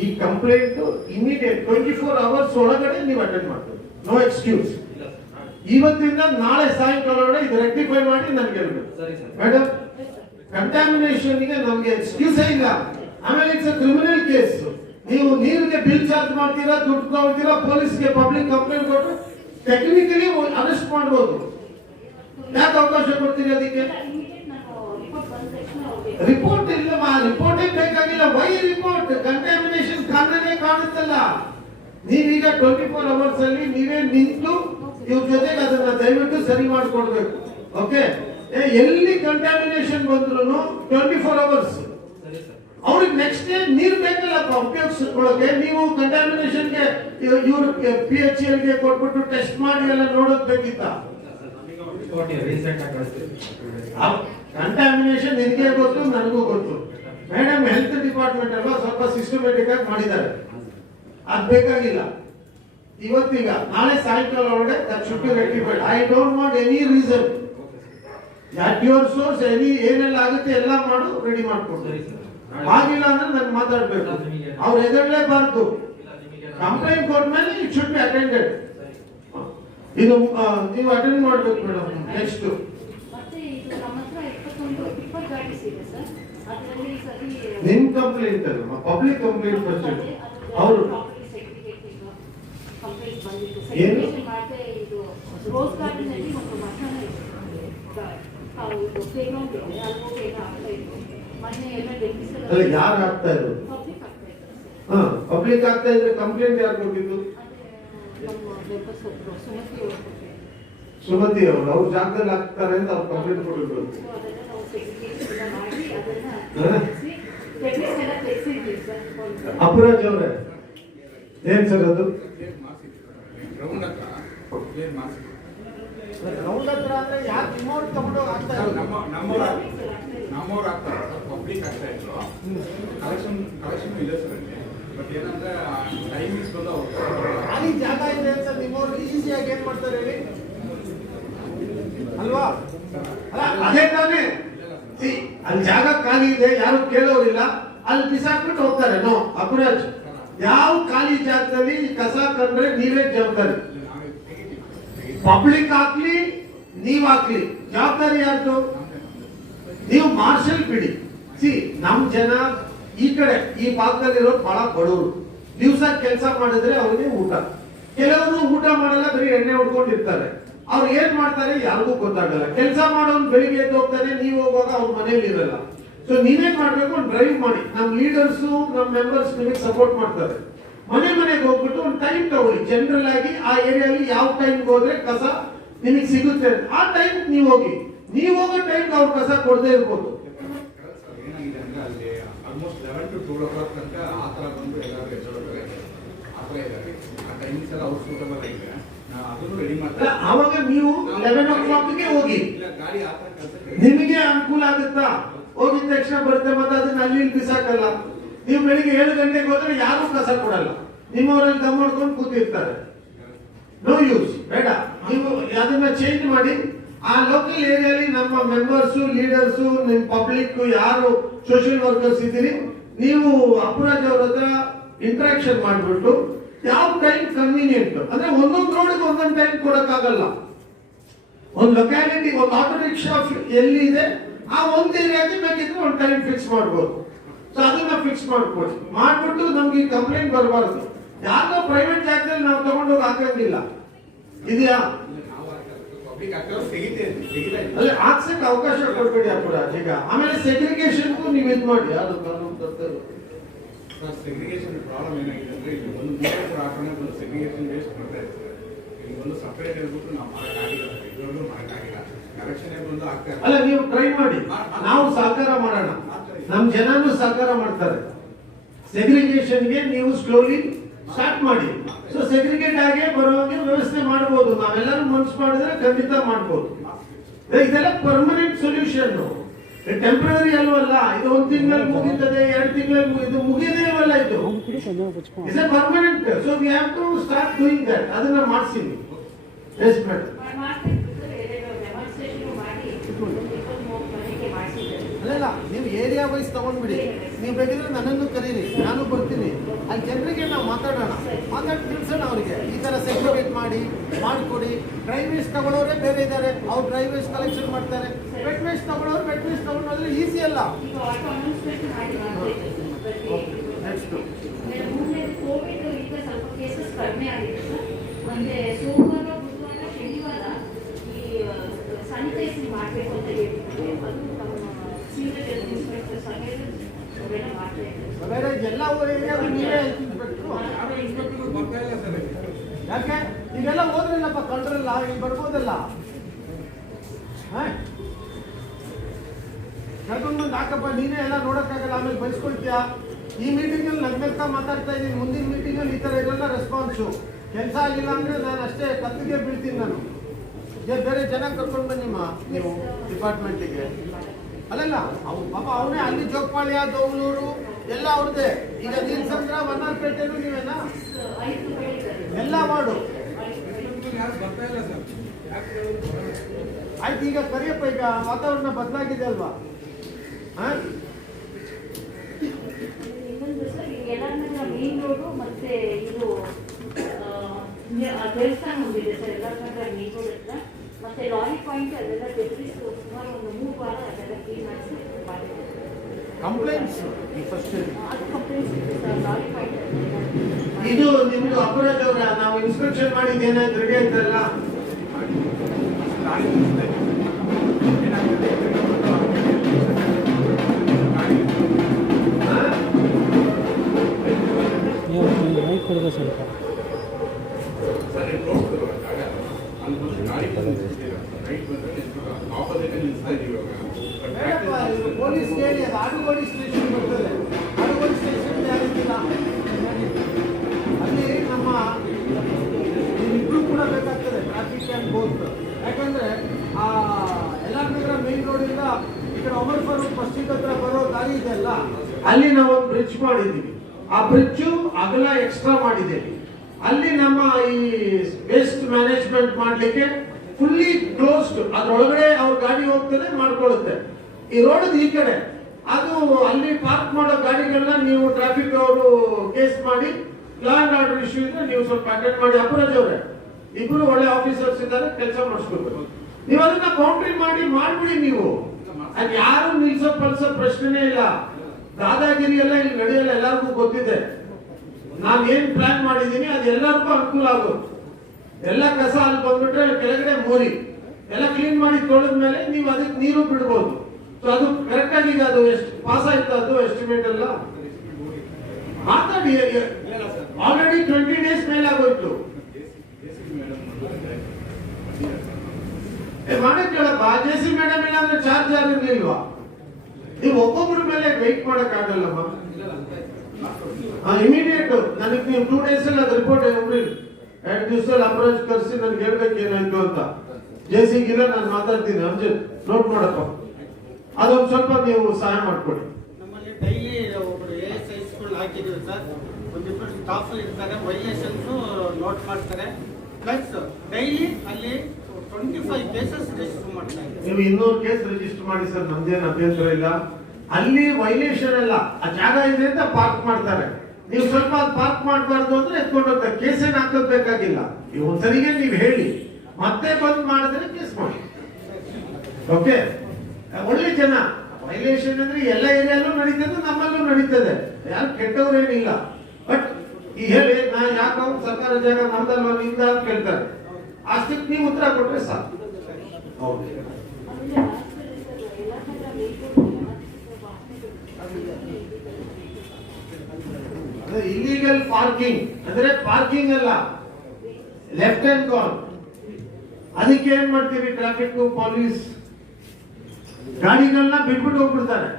ಈ ಕಂಪ್ಲೇಂಟ್ ಇಮಿಡಿಯೇಟ್ 24 hours ಒಳಗಡೆ ನೀವು ಅಟೆಂಡ್ ಮಾಡ್ತೀವಿ. No excuse. ಇವತ್ತಿಂದ ನಾಳೆ ಸಾಯಂಕಾಲ ಒಳಗಡೆ ಇದು ರೆಕ್ಟಿಫೈ ಮಾಡಿ ನನಗೆ ಹೇಳ್ಬೇಕು. ಮೇಡಮ್, ಕಂಟಾಮಿನೇಷನ್ ಗೆ ನಮಗೆ ಎಕ್ಸ್ಕ್ಯೂಸೇ ಇಲ್ಲ. ಆಮೇಲೆ ಇಟ್ಸ್ ಕ್ರಿಮಿನಲ್ ಕೇಸ್. ನೀವು ನೀರಿಗೆ ಬಿಲ್ ಚಾರ್ಜ್ ಮಾಡ್ತೀರಾ, ದುಡ್ಡು ತಗೊಳ್ತೀರಾ, ಪೊಲೀಸ್ಗೆ ಪಬ್ಲಿಕ್ ಕಂಪ್ಲೇಂಟ್ ಕೊಟ್ಟು ಟೆಕ್ನಿಕಲಿ ಅರೆಸ್ಟ್ ಮಾಡಬಹುದು. ಯಾಕೆ ಅವಕಾಶ ಕೊಡ್ತೀರಿ ಅದಕ್ಕೆ? ರಿಪೋರ್ಟ್ ಇಲ್ಲ, ರಿಪೋರ್ಟೇ ಬೇಕಾಗಿಲ್ಲ. Y report? ಕಂಟಾಮಿನೇಷನ್ ಕಾರಣನೇ ಕಾಣುತ್ತಲ್ಲ. ನೀವೀಗ 24 hours ಅಲ್ಲಿ ನೀವೇ ನಿಂತು ಇವ್ರ ಜೊತೆಗೆ ಅದನ್ನ ದಯವಿಟ್ಟು ಸರಿ ಮಾಡಿಕೊಡ್ಬೇಕು. ಓಕೆ? ಎಲ್ಲಿ ಕಂಟಾಮಿನೇಷನ್ ಬಂದ್ರು 24 hours ಅವ್ರಿಗೆ ನೆಕ್ಸ್ಟ್ ಡೇ ನೀರು ಬೇಕಲ್ಲಪ್ಪ ಉಪಯೋಗಿಸ್ಕೊಳ್ಳೋಕೆ. ನೀವು ಕಂಟಾಮಿನೇಷನ್ಗೆ ಇವ್ರು PHL ಗೆ ಕೊಟ್ಬಿಟ್ಟು ಟೆಸ್ಟ್ ಮಾಡಿ ಎಲ್ಲ ನೋಡೋದ್ ಬೇಕಿತ್ತ? ಕಂಟಾಮಿನೇಷನ್ ನಿನಗೆ ಗೊತ್ತು, ನನಗೂ ಗೊತ್ತು. ಮೇಡಮ್, ಹೆಲ್ತ್ ಡಿಪಾರ್ಟ್ಮೆಂಟ್ ಅಲ್ವಾ, ಸ್ವಲ್ಪ ಸಿಸ್ಟಮ್ಯಾಟಿಕ್ ಆಗಿ ಮಾಡಿದ್ದಾರೆ. ಅದ್ ಬೇಕಾಗಿಲ್ಲ. ಇವತ್ತೀಗ ನಾಳೆ ಸಾಯಂಕಾಲ ಒಳಗಡೆ that should be rectified. I don't want any reason. At your source ಏನೆಲ್ಲ ಆಗುತ್ತೆ ಎಲ್ಲ ಮಾಡು, ರೆಡಿ ಮಾಡ್ಕೊಡ್ತೀವಿ. ಆಗಿಲ್ಲ ಅಂದ್ರೆ ನನ್ಗೆ ಮಾತಾಡ್ಬೇಕು. ಅವ್ರು ಎದರಲೇಬಾರ್ದು. ಕಂಪ್ಲೇಂಟ್ ಕೊಟ್ಮೇಲೆ ಇಟ್ ಶುಡ್ ಬಿ ಅಟೆಂಡೆಡ್. ಇದು ನೀವು ಅಟೆಂಡ್ ಮಾಡ್ಬೇಕು ಮೇಡಮ್. ನೆಕ್ಸ್ಟ್ ಅದರಲ್ಲಿ ಸರಿ ನಿಮ್ ಕಂಪ್ಲೇಂಟ್ ಅಲ್ಲ, ಪಬ್ಲಿಕ್ ಕಂಪ್ಲೇಂಟ್ ಪರ್ಸೆಂಟ್ ಅವರು ಕಂಪ್ಲೇಂಟ್ ಬಂದಿತ್ತು. ಏನು? ಸೆಗ್ರಿಗೇಷನ್ ಮಾಡದೆ ಇದು ರೋಸ್ ಗಾರ್ಡನ್ ಅಲ್ಲಿ ಒಂದು ಮಸಾಲ ಇದೆ, ಪ್ಲೇ ಗ್ರೌಂಡ್ ಇದೆ, ಅಲ್ಲಿ ಹೋಗಿ ಏನೋ ಆಗ್ತಾ ಇತ್ತು. ಮೊನ್ನೆ ಎಲ್ಲ ಡೆಂಗಿಸ್ ಅಲ್ಲ ಯಾರು ಆಗ್ತಾ ಇರೋದು? ಪಬ್ಲಿಕ್ ಆಗ್ತಾ ಇದ್ದಾರೆ. ಹಾ, ಪಬ್ಲಿಕ್ ಆಗ್ತಾ ಇದ್ರೆ ಕಂಪ್ಲೇಂಟ್ ಯಾರು ಕೊಟ್ಟಿದ್ದು? ಅದೇ ನಮ್ಮ ಮೆಂಬರ್ಸ್ ಒಬ್ರು ಸುಮತಿ ಅವರು ಕೊಟ್ಟಿದ್ದಾರೆ. ಸುಮತಿ ಅವರು ಅವ್ರ ಜಾಗದಲ್ಲಿ ಆಗ್ತಾರೆ ಅಂತ ಅವ್ರು ಕಂಪ್ಲೇಂಟ್ ಕೊಟ್ಟಿದ್ರು. ಸೊ ಅದನ್ನ ನಾವು ಸೆಗ್ರಿಗೇಷನ್ ಎಲ್ಲ ಮಾಡಿ ಅದನ್ನ ಹಾ? ಟೆಕ್ನಿಕ್ಸ್ ಎಲ್ಲ ತೆಗೆಸಿದ್ವಿ ಸರ್. ಅಪರಾಜ್ ಅವರೇ, ಏನ್ ಸರ್ ಅದು? ರೌಂಡ್ ಹತ್ರ ಅಂದ್ರೆ ಯಾರು ನಿಮ್ಮವ್ರು ತಗೊಂಡು ಆಗ್ತಾ ಇರೋದು? ನಮ್ಮವ್ರು ಆಗ್ತಾರೆ ಸರ್, ಪಬ್ಲಿಕ್ ಆಗ್ತಾ ಇದ್ರು. ಕಲೆಕ್ಷನ್ ಇದೆ ಸರ್ ಅಲ್ಲಿ. ಬಟ್ ಏನಂದ್ರೆ ಟೈಮಿಂಗ್ಸ್ ಬಂದು ಅವ್ರು ಖಾಲಿ ಜಾಗ ಇದೆ ಅಂತ ನಿಮ್ಮವ್ರು ಈಸಿಯಾಗಿ ಏನ್ ಮಾಡ್ತಾರೆ ಹೇಳಿ ಅಲ್ವಾ? ಅಲ್ಲ ಅದೇ ತಾನೇ. See, ಅಲ್ಲಿ ಜಾಗ ಖಾಲಿ ಇದೆ, ಯಾರು ಕೇಳೋರಿಲ್ಲ, ಅಲ್ಲಿ ಬಿಸಾಕ್ಬಿಟ್ಟು ಹೋಗ್ತಾರೆ. ನೋ ಅಪರಾಜ್, ಯಾವ ಖಾಲಿ ಜಾಗದಲ್ಲಿ ಕಸ ಕಂಡ್ರೆ ನೀವೇ ಜವಾಬ್ದಾರಿ. ಪಬ್ಲಿಕ್ ಹಾಕ್ಲಿ ನೀವ್ ಹಾಕ್ಲಿ, ಜವಾಬ್ದಾರಿ ಯಾರ್ದು? ನೀವು ಮಾರ್ಷಲ್ ಬಿಡಿ. ಸಿ, ನಮ್ ಜನ ಈ ಕಡೆ ಈ ಭಾಗದಲ್ಲಿರೋ ಬಹಳ ಬಡವರು, ದಿವಸ ಕೆಲಸ ಮಾಡಿದ್ರೆ ಅವ್ರಿಗೆ ಊಟ. ಕೆಲವರು ಊಟ ಮಾಡಲ್ಲ, ಬರೀ ಎಣ್ಣೆ ಹೊಡ್ಕೊಂಡಿರ್ತಾರೆ. ಅವ್ರು ಏನ್ ಮಾಡ್ತಾರೆ ಯಾರಿಗೂ ಗೊತ್ತಾಗಲ್ಲ. ಕೆಲಸ ಮಾಡೋನು ಬೆಳಿಗ್ಗೆ ಎದ್ದು ಹೋಗ್ತಾನೆ, ನೀವು ಹೋಗುವಾಗ ಅವ್ರ ಮನೇಲಿ ಇರಲ್ಲ. ಸೊ ನೀವೇನ್ ಮಾಡ್ಬೇಕು, ಒಂದು ಡ್ರೈವ್ ಮಾಡಿ. ನಮ್ ಲೀಡರ್ಸ್ ನಮ್ ಮೆಂಬರ್ಸ್ ನಿಮಗೆ ಸಪೋರ್ಟ್ ಮಾಡ್ತಾರೆ. ಮನೆಗೆ ಹೋಗ್ಬಿಟ್ಟು ಒಂದು ಟೈಮ್ ತಗೊಳ್ಳಿ. ಜನರಲ್ ಆಗಿ ಆ ಏರಿಯಾಲಿ ಯಾವ ಟೈಮ್ ಹೋದ್ರೆ ಕಸ ನಿಮಗೆ ಸಿಗುತ್ತೆ, ಆ ಟೈಮ್ ನೀವು ಹೋಗಿ. ನೀವು ಹೋಗೋ ಟೈಮ್ ಅವ್ರು ಕಸ ಕೊಡದೇ ಇರ್ಬೋದು. ಏನಾಗಿದೆ ಅಂದ್ರೆ ಅಲ್ಲಿ ಆಲ್ಮೋಸ್ಟ್ 11 to 12 o'clock ತನಕ ಆ ಥರ ಬಂದು ಎಲ್ಲರೂ ಎಚ್ಚರಿಕೆ ಆ ಥರ ಇದ್ದಾರೆ. ಆ ಟೈಮಿಂಗ್ಸ್ ಎಲ್ಲ ಅವ್ರು ಸೂಟಬಲ್ ಆಗಿದೆ. ಅದನ್ನು ರೆಡಿ ಮಾಡ್ತಾರೆ. ಆವಾಗ ನೀವು 11 o'clock ಗೆ ಹೋಗಿ. ಇಲ್ಲ ಗಾಡಿ ಆ ಥರ ಕೆಲಸ ನಿಮಗೆ ಅನುಕೂಲ ಆಗುತ್ತಾ? ಹೋಗಿದ ತಕ್ಷಣ ಬರುತ್ತೆ, ಮತ್ತೆ ಅದನ್ನ ಅಲ್ಲಿ ಇಲ್ಲಿ ಬಿಸಾಕಲ್ಲ. ನೀವು ಬೆಳಿಗ್ಗೆ 7 ಗಂಟೆಗೆ ಹೋದ್ರೆ ಯಾರು ಕಸ ಕೊಡಲ್ಲ, ನಿಮ್ಮವರಲ್ಲಿ ದಮ್ ಮಾಡ್ಕೊಂಡು ಕೂತಿರ್ತಾರೆ. ನೋ ಯೂಸ್, ಬೇಡ. ನೀವು ಅದನ್ನ ಚೇಂಜ್ ಮಾಡಿ. ಆ ಲೋಕಲ್ ಏರಿಯಾಲಿ ನಮ್ಮ ಮೆಂಬರ್ಸ್, ಲೀಡರ್ಸ್, ನಿಮ್ ಪಬ್ಲಿಕ್ ಯಾರು ಸೋಷಿಯಲ್ ವರ್ಕರ್ಸ್ ಇದ್ದೀರಿ, ನೀವು ಅಪರಾಜ್ ಅವ್ರ ಹತ್ರ ಇಂಟ್ರಾಕ್ಷನ್ ಮಾಡ್ಬಿಟ್ಟು ಯಾವ ಟೈಮ್ ಕನ್ವೀನಿಯಂಟ್ ಅಂದ್ರೆ ಒಂದೊಂದು ರೋಡ್ಗೆ ಒಂದೊಂದು ಟೈಮ್ ಕೊಡಕ್ಕಾಗಲ್ಲ. ಒಂದು ಲೊಕ್ಯಾಲಿಟಿ, ಒಂದು ಆಟೋ ರಿಕ್ಷಾ ಎಲ್ಲಿ ಇದೆ ಆ ಒಂದು ಏರಿಯಾಗೆ ಬೇಕಿದ್ರೆ ಒಂದು ಟೈಮ್ ಫಿಕ್ಸ್ ಮಾಡ್ಬೋದು. ಸೊ ಅದನ್ನ ಫಿಕ್ಸ್ ಮಾಡ್ಕೊಡಿ. ಮಾಡ್ಬಿಟ್ಟು ನಮ್ಗೆ ಕಂಪ್ಲೇಂಟ್ ಬರಬಾರದು. ಯಾರೋ ಪ್ರೈವೇಟ್ ಜಾಗದಲ್ಲಿ ನಾವು ತಗೊಂಡೋಗಿ ಹಾಕಂಗಿಲ್ಲ. ಇದೆಯಾ? ಪಬ್ಲಿಕ್ ಆಗ್ತಾರೆ ತೆಗಿತಾ ಅಲ್ಲ, ಹಾಕ್ಸಕ್ಕೆ ಅವಕಾಶ ಕೊಡ್ಬೇಡಿ ಅಪರಾಜ್ ಈಗ. ಆಮೇಲೆ ಸೆಗ್ರಿಗೇಷನ್ಗೂ ನೀವು ಇದು ಮಾಡಿ. ಯಾರು ಕಾನೂನು ತರ್ತೇವೆ ಸರ್, ಸೆಗ್ರಿಗೇಷನ್ ಪ್ರಾಬ್ಲಮ್ ಏನಾಗಿದೆ ಅಂದ್ರೆ ಇಲ್ಲಿ ಒಂದು ಮೂರು ಹಾಕೋಣ ಒಂದು ಸೆಗ್ರಿಗೇಷನ್ ವೇಸ್ಟ್ ಬರ್ತಾ ಇದೆ. ಇಲ್ಲಿ ಒಂದು ಸಪರೇಟ್ ಹೇಳ್ಬಿಟ್ಟು ನಾವು ಮಾಡೋಕ್ಕಾಗಿಲ್ಲ, ಇದ್ರಲ್ಲೂ ಮಾಡೋಕ್ಕಾಗಿಲ್ಲ. ಕರೆಕ್ಷನ್ ಬಂದು ಆಗ್ತಾ ಅಲ್ಲ, ನೀವು ಟ್ರೈ ಮಾಡಿ. ನಾವು ಸಹಕಾರ ಮಾಡೋಣ, ನಮ್ ಜನನು ಸಹಕಾರ ಮಾಡ್ತಾರೆ. ಸೆಗ್ರಿಗೇಷನ್ಗೆ ನೀವು ಸ್ಲೋಲಿ ಸ್ಟಾರ್ಟ್ ಮಾಡಿ. ಸೊ ಸೆಗ್ರಿಗೇಟ್ ಆಗಿ ಬರೋಗೆ ವ್ಯವಸ್ಥೆ ಮಾಡಬಹುದು. ನಾವೆಲ್ಲರೂ ಮನ್ಸು ಮಾಡಿದ್ರೆ ಖಂಡಿತ ಮಾಡಬಹುದು. ಇದೆಲ್ಲ ಪರ್ಮನೆಂಟ್ ಸೊಲ್ಯೂಷನ್, ಟೆಂಪರರಿ ಅಲ್ವಲ್ಲ. ಇದು 1 ತಿಂಗಳಲ್ಲಿ ಮುಗಿತದೆ, 2 ತಿಂಗಳಲ್ಲಿ ಇದು ಮುಗಿಯದೇ ಇಲ್ವಲ್ಲ. ಇದು is a permanent. So we have to start doing that. ಅದನ್ನ ಮಾಡಿಸಿ. Yes madam. ಅಲ್ಲಲ್ಲ, ನೀವು ಏರಿಯಾ ವೈಸ್ ತಗೊಂಡ್ಬಿಡಿ. ನೀವು ಬೇಕಿದ್ರೆ ನನ್ನನ್ನು ಕರೀರಿ, ನಾನು ಬರ್ತೀನಿ. ಅಲ್ಲಿ ಜನರಿಗೆ ನಾವು ಮಾತಾಡೋಣ, ಮಾತಾಡಿ ತಿಳಿಸೋಣ ಅವ್ರಿಗೆ. ಈ ತರ ಸೆಗ್ರಿಗೇಟ್ ಮಾಡಿಕೊಡಿ. ಡ್ರೈ ವೇಸ್ಟ್ ತಗೊಳ್ಳೋರೆ ಬೇರೆ ಇದ್ದಾರೆ, ಅವ್ರು ಡ್ರೈ ವೇಸ್ಟ್ ಕಲೆಕ್ಷನ್ ಮಾಡ್ತಾರೆ. ವೆಟ್ ವೇಸ್ಟ್ ತಗೊಳ್ಳೋರು ವೆಟ್ ವೇಸ್ಟ್ ತಗೊಂಡ್ರೆ ಈಸಿ ಅಲ್ಲ. ನೆಕ್ಸ್ಟ್ ಕೋವಿಡ್ ಈಗ ಸ್ವಲ್ಪ ಕೇಸಸ್ ಕಡಿಮೆ ಆಗಿದೆ ಸರ್. ಮತ್ತೆ ಸೋಮವಾರ, ಬುಧವಾರ, ಶನಿವಾರ ಈ ಸ್ಯಾನಿಟೈಸಿಂಗ್ ಮಾಡಬೇಕು ಅಂತ ಹೇಳ್ತಿದ್ದಾರೆ. ಅದು ನಮ್ಮ ಸೀನಿಯರ್ ಹೆಲ್ತ್ ಇನ್ಸ್ಪೆಕ್ಟರ್ ಸಮೇತ ಅವೆಲ್ಲ ಮಾಡ್ತಾ ಇದ್ದಾರೆ. ಬೇರೆ ಎಲ್ಲ ಏರಿಯಾಗೂ ನೀವೇ ಇನ್ಸ್ಪೆಕ್ಟ್ರು. ಬರ್ತಾ ಇಲ್ಲ ಸರ್. ಯಾಕೆ ಈಗೆಲ್ಲ ಹೋದ್ರಿಲ್ಲಪ್ಪ, ಕಂಡ್ರಲ್ಲ, ಈಗ ಬರ್ಬೋದಲ್ಲ. ಕರ್ಕೊಂಡು ಬಂದು ಹಾಕಪ್ಪ, ನೀನೇ ಎಲ್ಲ ನೋಡೋಕ್ಕಾಗಲ್ಲ, ಆಮೇಲೆ ಬಯಸ್ಕೊಳ್ತೀಯಾ. ಈ ಮೀಟಿಂಗಲ್ಲಿ ನಗ್ನಗ್ತಾ ಮಾತಾಡ್ತಾ ಇದ್ದೀನಿ. ಮುಂದಿನ ಮೀಟಿಂಗಲ್ಲಿ ಈ ಥರ ಇರಲ್ಲ ರೆಸ್ಪಾನ್ಸು. ಕೆಲಸ ಆಗಿಲ್ಲ ಅಂದರೆ ನಾನು ಅಷ್ಟೇ ಕತ್ತಿಗೆ ಬೀಳ್ತೀನಿ ನಾನು. ಬೇರೆ ಜನ ಕರ್ಕೊಂಡು ಬನ್ನಿಮ್ಮ ನೀವು ಡಿಪಾರ್ಟ್ಮೆಂಟಿಗೆ. ಅಲ್ಲಲ್ಲ, ಅವ್ನು ಪಾಪ ಅವನೇ ಅಲ್ಲಿ ಜೋಗಪಾಳ್ಯ, ದೌಲೂರು ಎಲ್ಲ ಅವ್ರದ್ದೇ. ಈಗ ನೀಲ್ಸಂದ್ರ, ವನ್ನಾರ್ಪೇಟೆನೂ ನೀವೇನಾ? ಎಲ್ಲ ವಾರ್ಡು ಬರ್ತಾ ಇಲ್ಲ ಸರ್. ಆಯ್ತು. ಈಗ ಕರಿಯಪ್ಪ, ಈಗ ವಾತಾವರಣ ಬದಲಾಗಿದೆ ಅಲ್ವಾ? ಇನ್ನೊಂದು ಸರ್, ಈಗ ಯಲ್ಲಾನಗರ ಮೇನ್ ರೋಡು ಮತ್ತೆ ಇದು ದೇವಸ್ಥಾನ ಹೋಗಿದೆ ಸರ್. ಯಲ್ಲಾನಗರ ಮೇನ್ ರೋಡ್ ಹತ್ರ ಮತ್ತೆ ಲಾರಿ ಪಾಯಿಂಟ್ ಅದೆಲ್ಲ ತೆಗೆದು ಸುಮಾರು ಒಂದು 3 ವಾರ ಅದೆಲ್ಲ ಕ್ಲೀನ್ ಮಾಡಿಸಿ ಮಾಡಿದೆ. ಕಂಪ್ಲೇಂಟ್ಸ್ ಫಸ್ಟ್ ಅದು ಕಂಪ್ಲೇಂಟ್ಸ್ ಸರ್ ಲಾರಿ ಫೈಟ್ ಇದು ನಿಮ್ದು ಅಪರಾಧ ಅವ್ರ ನಾವು ಇನ್ಸ್ಪೆಕ್ಷನ್ ಮಾಡಿದ್ದು ಏನಾಯ್ತು ರೆಡಿ ಆಯ್ತಲ್ಲ? ಗಾಡಿ ನಿಲ್ಲಿಸ್ತಾ ಇದೆ. ಏನಾಗ್ತದೆ? ಗಾಡಿ ಹಾ? ಲೈಟ್ ಕೊಡೋದು ಸ್ವಲ್ಪ ಸರ್ ನೋಡ್ತಿರುವ ಜಾಗ ಅಲ್ಲಿ ಬಂದು ಗಾಡಿ ಬಂದು ನಿಲ್ಲಿಸ್ತೀರ ರೈಟ್ ಬಂದರೆ ನಿಲ್ಸ್ಬೇಕು ಆಪೋಸಿಟ್ ನಿಲ್ಲಿಸ್ತಾ ಇದೀವಿ ಇವಾಗ ಪೊಲೀಸ್ ಕೇಳಿ ಅದು ಆಡುಗೋಡಿ ಸ್ಟೇಷನ್ ಬರ್ತದೆ. ಆಡುಗೋಡಿ ಸ್ಟೇಷನ್ ಯಾರಿಲ್ಲ ಅಲ್ಲಿ ನಮ್ಮ ಇಬ್ರು ಕೂಡ ಬೇಕಾಗ್ತದೆ ಟ್ರಾಫಿಕ್ ಆ್ಯಂಡ್ ಬೋತ್. ಯಾಕಂದ್ರೆ ಆ ಯಲ್ಲಾನಗರ ಮೇನ್ ರೋಡಿಂದ ಈ ಕಡೆ ಅಮರ್ ಫಾರೂಕ್ ಮಸ್ಜಿದ್ ಹತ್ರ ಬರೋ ದಾರಿ ಇದೆ ಅಲ್ಲ, ಅಲ್ಲಿ ನಾವು ಒಂದು ಬ್ರಿಡ್ಜ್ ಮಾಡಿದ್ದೀವಿ. ಆ ಬ್ರಿಡ್ಜ್ ಅಗಲ ಎಕ್ಸ್ಟ್ರಾ ಮಾಡಿದ್ದೇವೆ. ಅಲ್ಲಿ ನಮ್ಮ ಈ ವೇಸ್ಟ್ ಮ್ಯಾನೇಜ್ಮೆಂಟ್ ಮಾಡ್ಲಿಕ್ಕೆ ಫುಲ್ಲಿ ಕ್ಲೋಸ್ಡ್, ಅದ್ರೊಳಗಡೆ ಅವ್ರ ಗಾಡಿ ಹೋಗ್ತದೆ ಮಾಡ್ಕೊಳ್ಳುತ್ತೆ. ಈ ರೋಡ್ ಈ ಕಡೆ ಅದು ಅಲ್ಲಿ ಪಾರ್ಕ್ ಮಾಡೋ ಗಾಡಿಗಳನ್ನ ನೀವು ಟ್ರಾಫಿಕ್ ಅವರು ಕೇಸ್ ಮಾಡಿ ಲಾ ಅಂಡ್ ಆರ್ಡರ್ ಇಶ್ಯೂ ಇದ್ರೆ ನೀವು ಸ್ವಲ್ಪ ಅಟೆಂಡ್ ಮಾಡಿ. ಅಪರಾಜ್ ಅವರೇ ಇಬ್ರು ಒಳ್ಳೆ ಆಫೀಸರ್ಸ್ ಇದ್ದಾರೆ, ಕೆಲಸ ಮಾಡಿಸ್ಕೊಬೇಕು. ನೀವು ಅದನ್ನ ಕೌಂಟ್ರಿ ಮಾಡ್ಬಿಡಿ ನೀವು. ಅದು ಯಾರು ನಿಲ್ಸೋ ಪಲ್ಸೋ ಪ್ರಶ್ನೆನೇ ಇಲ್ಲ. ದಾದಾಗಿರಿ ಎಲ್ಲ ಇಲ್ಲಿ ನಡೆಯಲ್ಲ, ಎಲ್ಲರಿಗೂ ಗೊತ್ತಿದೆ. ನಾನು ಏನ್ ಪ್ಲಾನ್ ಮಾಡಿದ್ದೀನಿ ಅದು ಎಲ್ಲರಿಗೂ ಅನುಕೂಲ ಆಗೋದು. ಎಲ್ಲ ಕಸ ಅಲ್ಲಿ ಬಂದ್ಬಿಟ್ರೆ ಕೆಳಗಡೆ ಮೋರಿ ಎಲ್ಲ ಕ್ಲೀನ್ ಮಾಡಿ ತೊಳೆದ್ಮೇಲೆ ನೀವು ಅದಕ್ಕೆ ನೀರು ಬಿಡ್ಬೋದು. ಸೊ ಅದು ಕರೆಕ್ಟ್ ಆಗಿ ಅದು ಎಷ್ಟು ಪಾಸ್ ಆಯ್ತು ಅದು ಎಸ್ಟಿಮೇಟ್ ಎಲ್ಲ ಮಾತಾಡಿ. ಆಲ್ರೆಡಿ 20 days ಮೇಲೆ ಆಗೋಯ್ತು. ಮಾಡಕ್ ಕೇಳಪ್ಪ, ಜೆಸಿ ಮೇಡಮ್ ಇಲ್ಲ ಅಂದ್ರೆ ಚಾರ್ಜ್ ಯಾರು ಇರ್ಲಿಲ್ವಾ? ನೀವು ಒಬ್ಬೊಬ್ಬರ ಮೇಲೆ ವೆಯ್ಟ್ ಮಾಡಕ್ ಆಗಲ್ಲಮ್ಮ. ಇಮಿಡಿಯೇಟ್ ನನಗೆ ನೀವು 2 days ಅಲ್ಲಿ ಅದು ರಿಪೋರ್ಟ್ ಹೋಗ್ರಿ. 2 ದಿವಸದಲ್ಲಿ ಅಪ್ರೋಚ್ ಕರೆಸಿ ನನ್ಗೆ ಹೇಳ್ಬೇಕು ಏನಾಯ್ತು ಅಂತ. ಜೆಸಿಗಿಲ್ಲ ನಾನು ಮಾತಾಡ್ತೀನಿ. ಅಂಜನ್ ನೋಟ್ ಮಾಡಪ್ಪ, ಅದೊಂದು ಸ್ವಲ್ಪ ನೀವು ಸಹಾಯ ಮಾಡ್ಕೊಡಿ. ನಮ್ಮಲ್ಲಿ ಡೈಲಿ ಒಬ್ಬರು ASIಗಳು ಹಾಕಿದ್ದೀವಿ ಸರ್. ಒಂದಿಬ್ಬರು ಸ್ಟಾಫ್ ಇರ್ತಾರೆ, ವೈಲೇಷನ್ಸು ನೋಟ್ ಮಾಡ್ತಾರೆ. ಪ್ಲಸ್ ಡೈಲಿ ಅಲ್ಲಿ 25 ಕೇಸಸ್ ರಿಜಿಸ್ಟರ್ ಮಾಡ್ತಾ ಇದ್ದಾರೆ. ನೀವು 200 ಕೇಸ್ ರಿಜಿಸ್ಟರ್ ಮಾಡಿ ಸರ್, ನಮ್ದೇನು ಅಭ್ಯಂತರ ಇಲ್ಲ. ಅಲ್ಲಿ ವೈಲೇಷನ್ ಅಲ್ಲ, ಆ ಜಾಗ ಇದೆ ಅಂತ ಪಾರ್ಕ್ ಮಾಡ್ತಾರೆ. ನೀವು ಸ್ವಲ್ಪ ಅದು ಪಾರ್ಕ್ ಮಾಡಬಾರ್ದು ಅಂದ್ರೆ ಎತ್ಕೊಂಡು ಹೋಗ್ತಾರೆ. ಕೇಸ್ ಏನ್ ಹಾಕೋದ್ ಬೇಕಾಗಿಲ್ಲ. ನೀವು ಒಂದ್ಸರಿಗೆ ನೀವು ಹೇಳಿ, ಮತ್ತೆ ಬಂದ್ ಮಾಡಿದ್ರೆ ಕೇಸ್ ಮಾಡಿ. ಓಕೆ, ಒಳ್ಳೆ ಜನ. ವೈಲೇಷನ್ ಅಂದ್ರೆ ಎಲ್ಲ ಏರಿಯಾಲೂ ನಡೀತದೆ, ನಮ್ಮಲ್ಲೂ ನಡೀತದೆ. ಯಾರು ಕೆಟ್ಟವ್ರೇನಿಲ್ಲ. ಬಟ್ ಈ ಹೇಳಿ ನಾ ಯಾಕೆ ಸರ್ಕಾರ ಜಾಗ ನಮ್ದಲ್ವಾ ನಿಂದ ಅಂತ ಕೇಳ್ತಾರೆ. ಅಷ್ಟಕ್ಕೆ ನೀವು ಉತ್ತರ ಕೊಟ್ರೆ ಸಾಕು. ಓಕೆ, ಅದೇ ಇಲ್ಲಿಗಲ್ ಪಾರ್ಕಿಂಗ್ ಅಂದ್ರೆ ಪಾರ್ಕಿಂಗ್ ಅಲ್ಲ, ಲೆಫ್ಟ್ ಹ್ಯಾಂಡ್ ಕಾರ್ನ್. ಅದಕ್ಕೆ ಏನ್ ಮಾಡ್ತೀವಿ, ಟ್ರಾಫಿಕ್ ಪೊಲೀಸ್ ಗಾಡಿಗಳನ್ನ ಬಿಟ್ಬಿಟ್ಟು ಹೋಗ್ಬಿಡ್ತಾರೆ.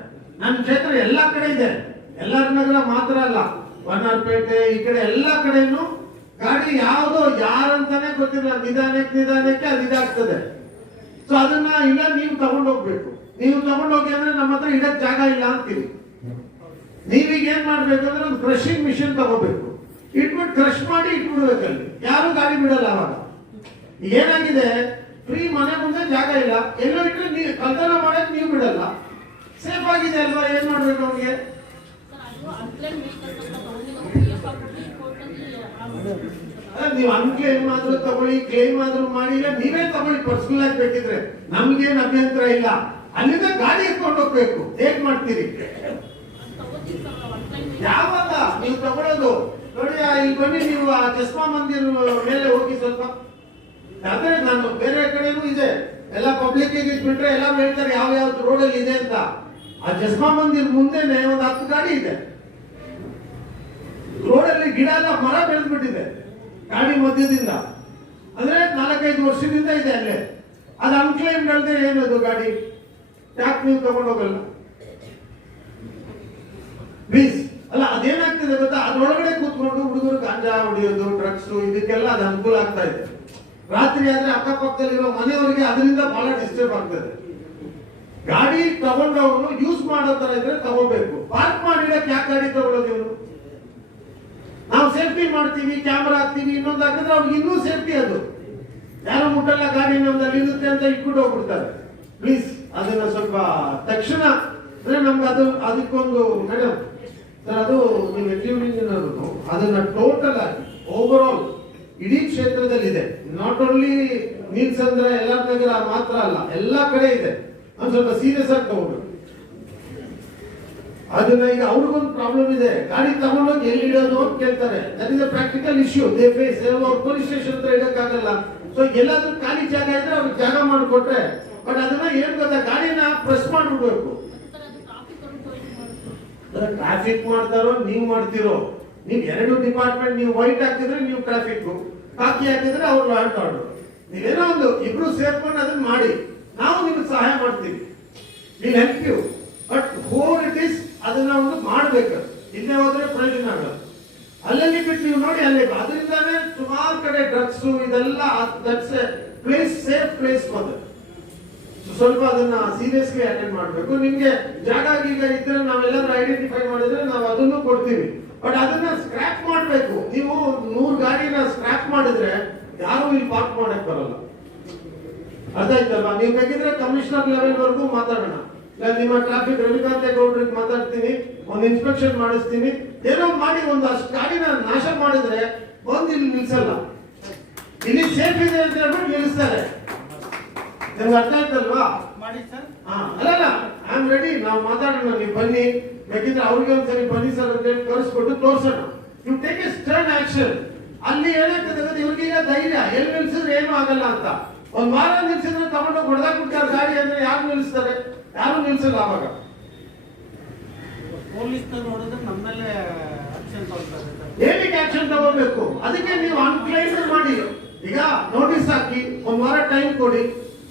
ನನ್ನ ಕ್ಷೇತ್ರ ಎಲ್ಲಾ ಕಡೆ ಇದೆ, ಎಲ್ಲಾರ ನಗರ ಮಾತ್ರ ಅಲ್ಲ, ವನ್ನಾರ್ಪೇಟೆ ಈ ಕಡೆ ಎಲ್ಲಾ ಕಡೆನೂ ಗಾಡಿ ಯಾವುದೋ ಯಾರಂತಾನೆ ಗೊತ್ತಿಲ್ಲ, ನಿಧಾನಕ್ಕೆ ಅದು ಇದಾಗ್ತದೆ. ಸೊ ಅದನ್ನ ಇಲ್ಲ ನೀವು ತಗೊಂಡೋಗ್ಬೇಕು. ನೀವು ತಗೊಂಡೋಗಿ ಅಂದ್ರೆ ನಮ್ಮ ಹತ್ರ ಇಡಕ್ ಜಾಗ ಇಲ್ಲ ಅಂತೀವಿ. ನೀವೀಗ ಏನ್ ಮಾಡ್ಬೇಕು ಅಂದ್ರೆ ಒಂದು ಕ್ರಷಿಂಗ್ ಮಿಷಿನ್ ತಗೋಬೇಕು, ಇಟ್ಬಿಟ್ಟು ಕ್ರಶ್ ಮಾಡಿ ಇಟ್ಬಿಡ್ಬೇಕಲ್ಲಿ. ಯಾರು ಗಾಡಿ ಬಿಡಲ್ಲ ಅವಾಗ. ಏನಾಗಿದೆ, ಫ್ರೀ ಮನೆ ಮುಂದೆ ಜಾಗ ಇಲ್ಲ, ಎಲ್ಲೋ ಇಟ್ಟರೆ ನೀವು ಕಳ್ತನ ಮಾಡಕ್ ನೀವು ಬಿಡಲ್ಲ. ಸೇಫ್ ಆಗಿದೆ ಅಲ್ವಾ? ಏನ್ ಮಾಡ್ಬೇಕು ಅವ್ನಿಗೆ? ನೀವು ಅನ್ಕ್ಲೇಮ್ ಆದ್ರೂ ತಗೊಳ್ಳಿ, ಕ್ಲೇಮ್ ಆದ್ರೂ ಮಾಡಿ, ಇಲ್ಲ ನೀವೇ ತಗೊಳ್ಳಿ ಪರ್ಸನಲ್ ಆಗಿ ಬೇಕಿದ್ರೆ, ನಮ್ಗೇನ್ ಅಭ್ಯಂತರ ಇಲ್ಲ. ಅಲ್ಲಿಂದ ಗಾಡಿ ಎತ್ಕೊಂಡು ಹೋಗ್ಬೇಕು. ಹೇಗ್ ಮಾಡ್ತೀರಿ? ಯಾವಾಗ ನೀವು ತಗೊಳ್ಳೋದು ನೋಡಿ, ಇಲ್ಲಿ ಬನ್ನಿ, ನೀವು ಆ ಚಸ್ಮಾ ಮಂದಿರ ಮೇಲೆ ಹೋಗಿ ಸ್ವಲ್ಪ. ಆದ್ರೆ ನಾನು ಬೇರೆ ಕಡೆನೂ ಇದೆ, ಎಲ್ಲ ಪಬ್ಲಿಕ್ ಬಿಟ್ರೆ ಎಲ್ಲ ಹೇಳ್ತಾರೆ ಯಾವ ಯಾವ್ದು ರೋಡಲ್ಲಿ ಇದೆ ಅಂತ. ಆ ಚಸ್ಮಾ ಮಂದಿರ ಮುಂದೆನೆ ಒಂದು 10 ಗಾಡಿ ಇದೆ. ರೋಡಲ್ಲಿ ಗಿಡ ಎಲ್ಲ ಮರ ಬೆಳೆದ್ಬಿಟ್ಟಿದೆ ಗಾಡಿ ಮಧ್ಯದಿಂದ. ಅಂದ್ರೆ 4-5 ವರ್ಷದಿಂದ ಇದೆ ಅಲ್ಲೇ. ಅದು ಅನ್ಕ್ಲೈಮ್ ಅಲ್ಲದೆ ಏನದು ಗಾಡಿ, ಯಾಕೆ ನೀವು ತಗೊಂಡೋಗಲ್ಲ ಪ್ಲೀಸ್? ಅಲ್ಲ, ಅದೇನಾಗ್ತದೆ ಗೊತ್ತಾ, ಅದ್ರೊಳಗಡೆ ಕೂತ್ಕೊಂಡು ಹುಡುಗರು ಗಾಂಜಾ ಹೊಡಿಯೋದು, ಡ್ರಗ್ಸ್, ಇದಕ್ಕೆಲ್ಲ ಅದು ಅನುಕೂಲ ಆಗ್ತಾ ಇದೆ. ರಾತ್ರಿ ಆದ್ರೆ ಅಕ್ಕಪಕ್ಕದಲ್ಲಿರೋ ಮನೆಯವರಿಗೆ ಅದರಿಂದ ಬಹಳ ಡಿಸ್ಟರ್ಬ್ ಆಗ್ತದೆ. ಗಾಡಿ ತಗೊಂಡವನು ಯೂಸ್ ಮಾಡೋ ತರ ಇದ್ರೆ ತಗೋಬೇಕು. ಪಾರ್ಕ್ ಮಾಡಿಡಕ್ಕೆ ಯಾಕೆ ಗಾಡಿ ತಗೊಳ್ಳೋದು ಇವರು? ನಾವು ಸೇಫ್ಟಿ ಮಾಡ್ತೀವಿ, ಕ್ಯಾಮ್ರಾ ಹಾಕ್ತೀವಿ, ಇನ್ನೊಂದು ಹಾಕಿದ್ರೆ ಅವ್ರಿಗೆ ಇನ್ನೂ ಸೇಫ್ಟಿ. ಅದು ಯಾರು ಮುಟ್ಟಲ್ಲ, ಗಾಡಿ ನಮ್ದಲ್ಲಿ ಇರುತ್ತೆ ಅಂತ ಇಟ್ಬಿಟ್ಟು ಹೋಗ್ಬಿಡ್ತಾರೆ. ಪ್ಲೀಸ್ ಅದನ್ನ ಸ್ವಲ್ಪ ತಕ್ಷಣ ಅಂದ್ರೆ ನಮ್ಗೆ ಅದಕ್ಕೊಂದು ಮೇಡಮ್ ಸರ್, ಅದು ನೀವು ಎಕ್ಸಿಕ್ಯೂಟಿವ್ ಅದನ್ನ ಟೋಟಲ್ ಆಗಿ ಓವರ್ ಆಲ್ ಇಡೀ ಕ್ಷೇತ್ರದಲ್ಲಿದೆ. ನಾಟ್ ಓನ್ಲಿ ನೀಲ್ಸಂದ್ರ ಎಲ್ಲಾರ ನಗರ ಮಾತ್ರ ಅಲ್ಲ, ಎಲ್ಲಾ ಕಡೆ ಇದೆ. ಒಂದು ಸ್ವಲ್ಪ ಸೀರಿಯಸ್ ಆಗಿ ತಗೋಬೇಕು. ಅದನ್ನ ಈಗ ಅವ್ರಿಗೊಂದು ಪ್ರಾಬ್ಲಮ್ ಇದೆ, ಗಾಡಿ ತಗೊಂಡೋಗಿ ಎಲ್ಲಿ ಇಡೋದು ಅಂತ ಕೇಳ್ತಾರೆ. That is a practical issue they face. ಅವ್ರು ಪೊಲೀಸ್ ಸ್ಟೇಷನ್ ಹತ್ರ ಇಡಕ್ಕಾಗಲ್ಲ. ಸೊ ಎಲ್ಲಾದ್ರೂ ಖಾಲಿ ಜಾಗ ಇದ್ರೆ ಅವ್ರಿಗೆ ಜಾಗ ಮಾಡಿಕೊಟ್ರೆ, ಬಟ್ ಅದನ್ನ ಏನ್ ಗೊತ್ತಾ, ಗಾಡಿನ ಪ್ರೆಸ್ ಮಾಡ್ಬಿಡ್ಬೇಕು. ಟ್ರಾಫಿಕ್ ಮಾಡ್ತಾರೋ ನೀವು ಮಾಡ್ತಿರೋ, ನೀವು ಎರಡು ಡಿಪಾರ್ಟ್ಮೆಂಟ್, ನೀವು ವೈಟ್ ಹಾಕಿದ್ರೆ ನೀವು ಟ್ರಾಫಿಕ್, ಕಾಕಿ ಹಾಕಿದ್ರೆ ಅವ್ರು ಲಾ ಅಂಡ್ ಆರ್ಡರ್. ನೀವೇನೋ ಒಂದು ಇಬ್ರು ಸೇರ್ಕೊಂಡು ಅದನ್ನ ಮಾಡಿ, ನಾವು ನಿಮ್ಗೆ ಸಹಾಯ ಮಾಡ್ತೀವಿ, ವಿಲ್ ಹೆಲ್ಪ್ ಯು. ಬಟ್ ಹೋರ್ ಇಟ್ ಇಸ್ ಅದನ್ನ ಒಂದು ಮಾಡ್ಬೇಕು. ಇಲ್ಲೇ ಹೋದ್ರೆ ಪ್ರಯೋಜನ ಆಗಲ್ಲ. ಅಲ್ಲಲ್ಲಿ ಬಿಟ್ಟು ನೀವು ನೋಡಿ, ಅಲ್ಲಿ ಅದರಿಂದಾನೇ ಸುಮಾರು ಕಡೆ ಡ್ರಗ್ಸ್ ಇದೆಲ್ಲ, that's A place, safe place for. ಸ್ವಲ್ಪ ಅದನ್ನ ಸೀರಿಯಸ್ಲಿ ಅಟೆಂಡ್ ಮಾಡಬೇಕು. ನಿಮ್ಗೆ ಜಾಗ ಈಗ ಇದ್ರೆ ನಾವೆಲ್ಲರೂ ಐಡೆಂಟಿಫೈ ಮಾಡಿದ್ರೆ ನಾವು ಅದನ್ನು ಕೊಡ್ತೀವಿ. ಬಟ್ ಅದನ್ನ ಸ್ಕ್ರಾಪ್ ಮಾಡಬೇಕು. ನೀವು 100 ಗಾಡಿನ ಸ್ಕ್ರಾಪ್ ಮಾಡಿದ್ರೆ ಯಾರು ಇಲ್ಲಿ ಪಾರ್ಕ್ ಮಾಡಕ್ ಬರಲ್ಲ. ಅರ್ಥ ಆಯ್ತಲ್ವಾ? ನೀವು ಬೇಕಿದ್ರೆ ಕಮಿಷನರ್ ಲೆವೆಲ್ ವರೆಗೂ ಮಾತಾಡೋಣ. ನಿಮ್ಮ ಟ್ರಾಫಿಕ್ ರವಿಕಾಂತೇಗೌಡರಿಗೆ ಮಾತಾಡ್ತೀನಿ, ಒಂದು ಇನ್ಸ್ಪೆಕ್ಷನ್ ಮಾಡಿಸ್ತೀನಿ, ಏನೋ ಮಾಡಿ ಒಂದು ಅಷ್ಟು ಗಾಡಿನ ನಾಶ ಮಾಡಿದ್ರೆ ಬಂದು ಇಲ್ಲಿ ನಿಲ್ಸಲ್ಲ. ಇಲ್ಲಿ ಸೇಫ್ ಇದೆ ಅಂತ ಹೇಳ್ಬಿಟ್ಟು ನಿಲ್ಲಿಸ್ತಾರೆ. ನಿಮ್ಗೆ ಅರ್ಥ ಆಯ್ತಲ್ವಾ? ಮಾಡಿ ಸರ್. ಅಲ್ಲ, ಐ ಆಮ್ ರೆಡಿ. ನಾವು ಮಾತಾಡೋಣ, ನೀವು ಬನ್ನಿ. ಬೇಕಿದ್ರೆ ಅವ್ರಿಗೆ ಒಂದ್ಸರಿ ಬನ್ನಿ ಸರ್ ಅಂತ ಹೇಳಿ ಕಳಿಸ್ಕೊಟ್ಟು ತೋರ್ಸೋಣ. You take a stern action. ಅಲ್ಲಿ ಏನಾಗ್ತದೆ, ಇವ್ರಿಗೀಗ ಧೈರ್ಯ, ಎಲ್ಲಿ ನಿಲ್ಸಿದ್ರೆ ಏನು ಆಗಲ್ಲ ಅಂತ. ಒಂದ್ ವಾರ ನಿಲ್ಸಿದ್ರೆ ತಗೊಂಡು ಹೊಡೆದಾಕ್ಬಿಡ್ತಾರೆ ಗಾಡಿ ಅಂದ್ರೆ ಯಾರು ನಿಲ್ಲಿಸ್ತಾರೆ? ಯಾರು ನಿಲ್ಸಲ್ಲ. ಅವಾಗ ಪೊಲೀಸ್ನವ್ರು ನೋಡಿದ್ರೆ ನಮ್ಮ ಮೇಲೆ ಆಕ್ಷನ್ ತಗೊಳ್ತಾರೆ ಸರ್. ಏನಕ್ಕೆ ಆಕ್ಷನ್ ತಗೋಬೇಕು? ಅದಕ್ಕೆ ನೀವು ಅನ್ಕ್ಲೈಮ್ ಮಾಡಿ, ಈಗ ನೋಟಿಸ್ ಹಾಕಿ, ಒಂದ್ ವಾರ ಟೈಮ್ ಕೊಡಿ.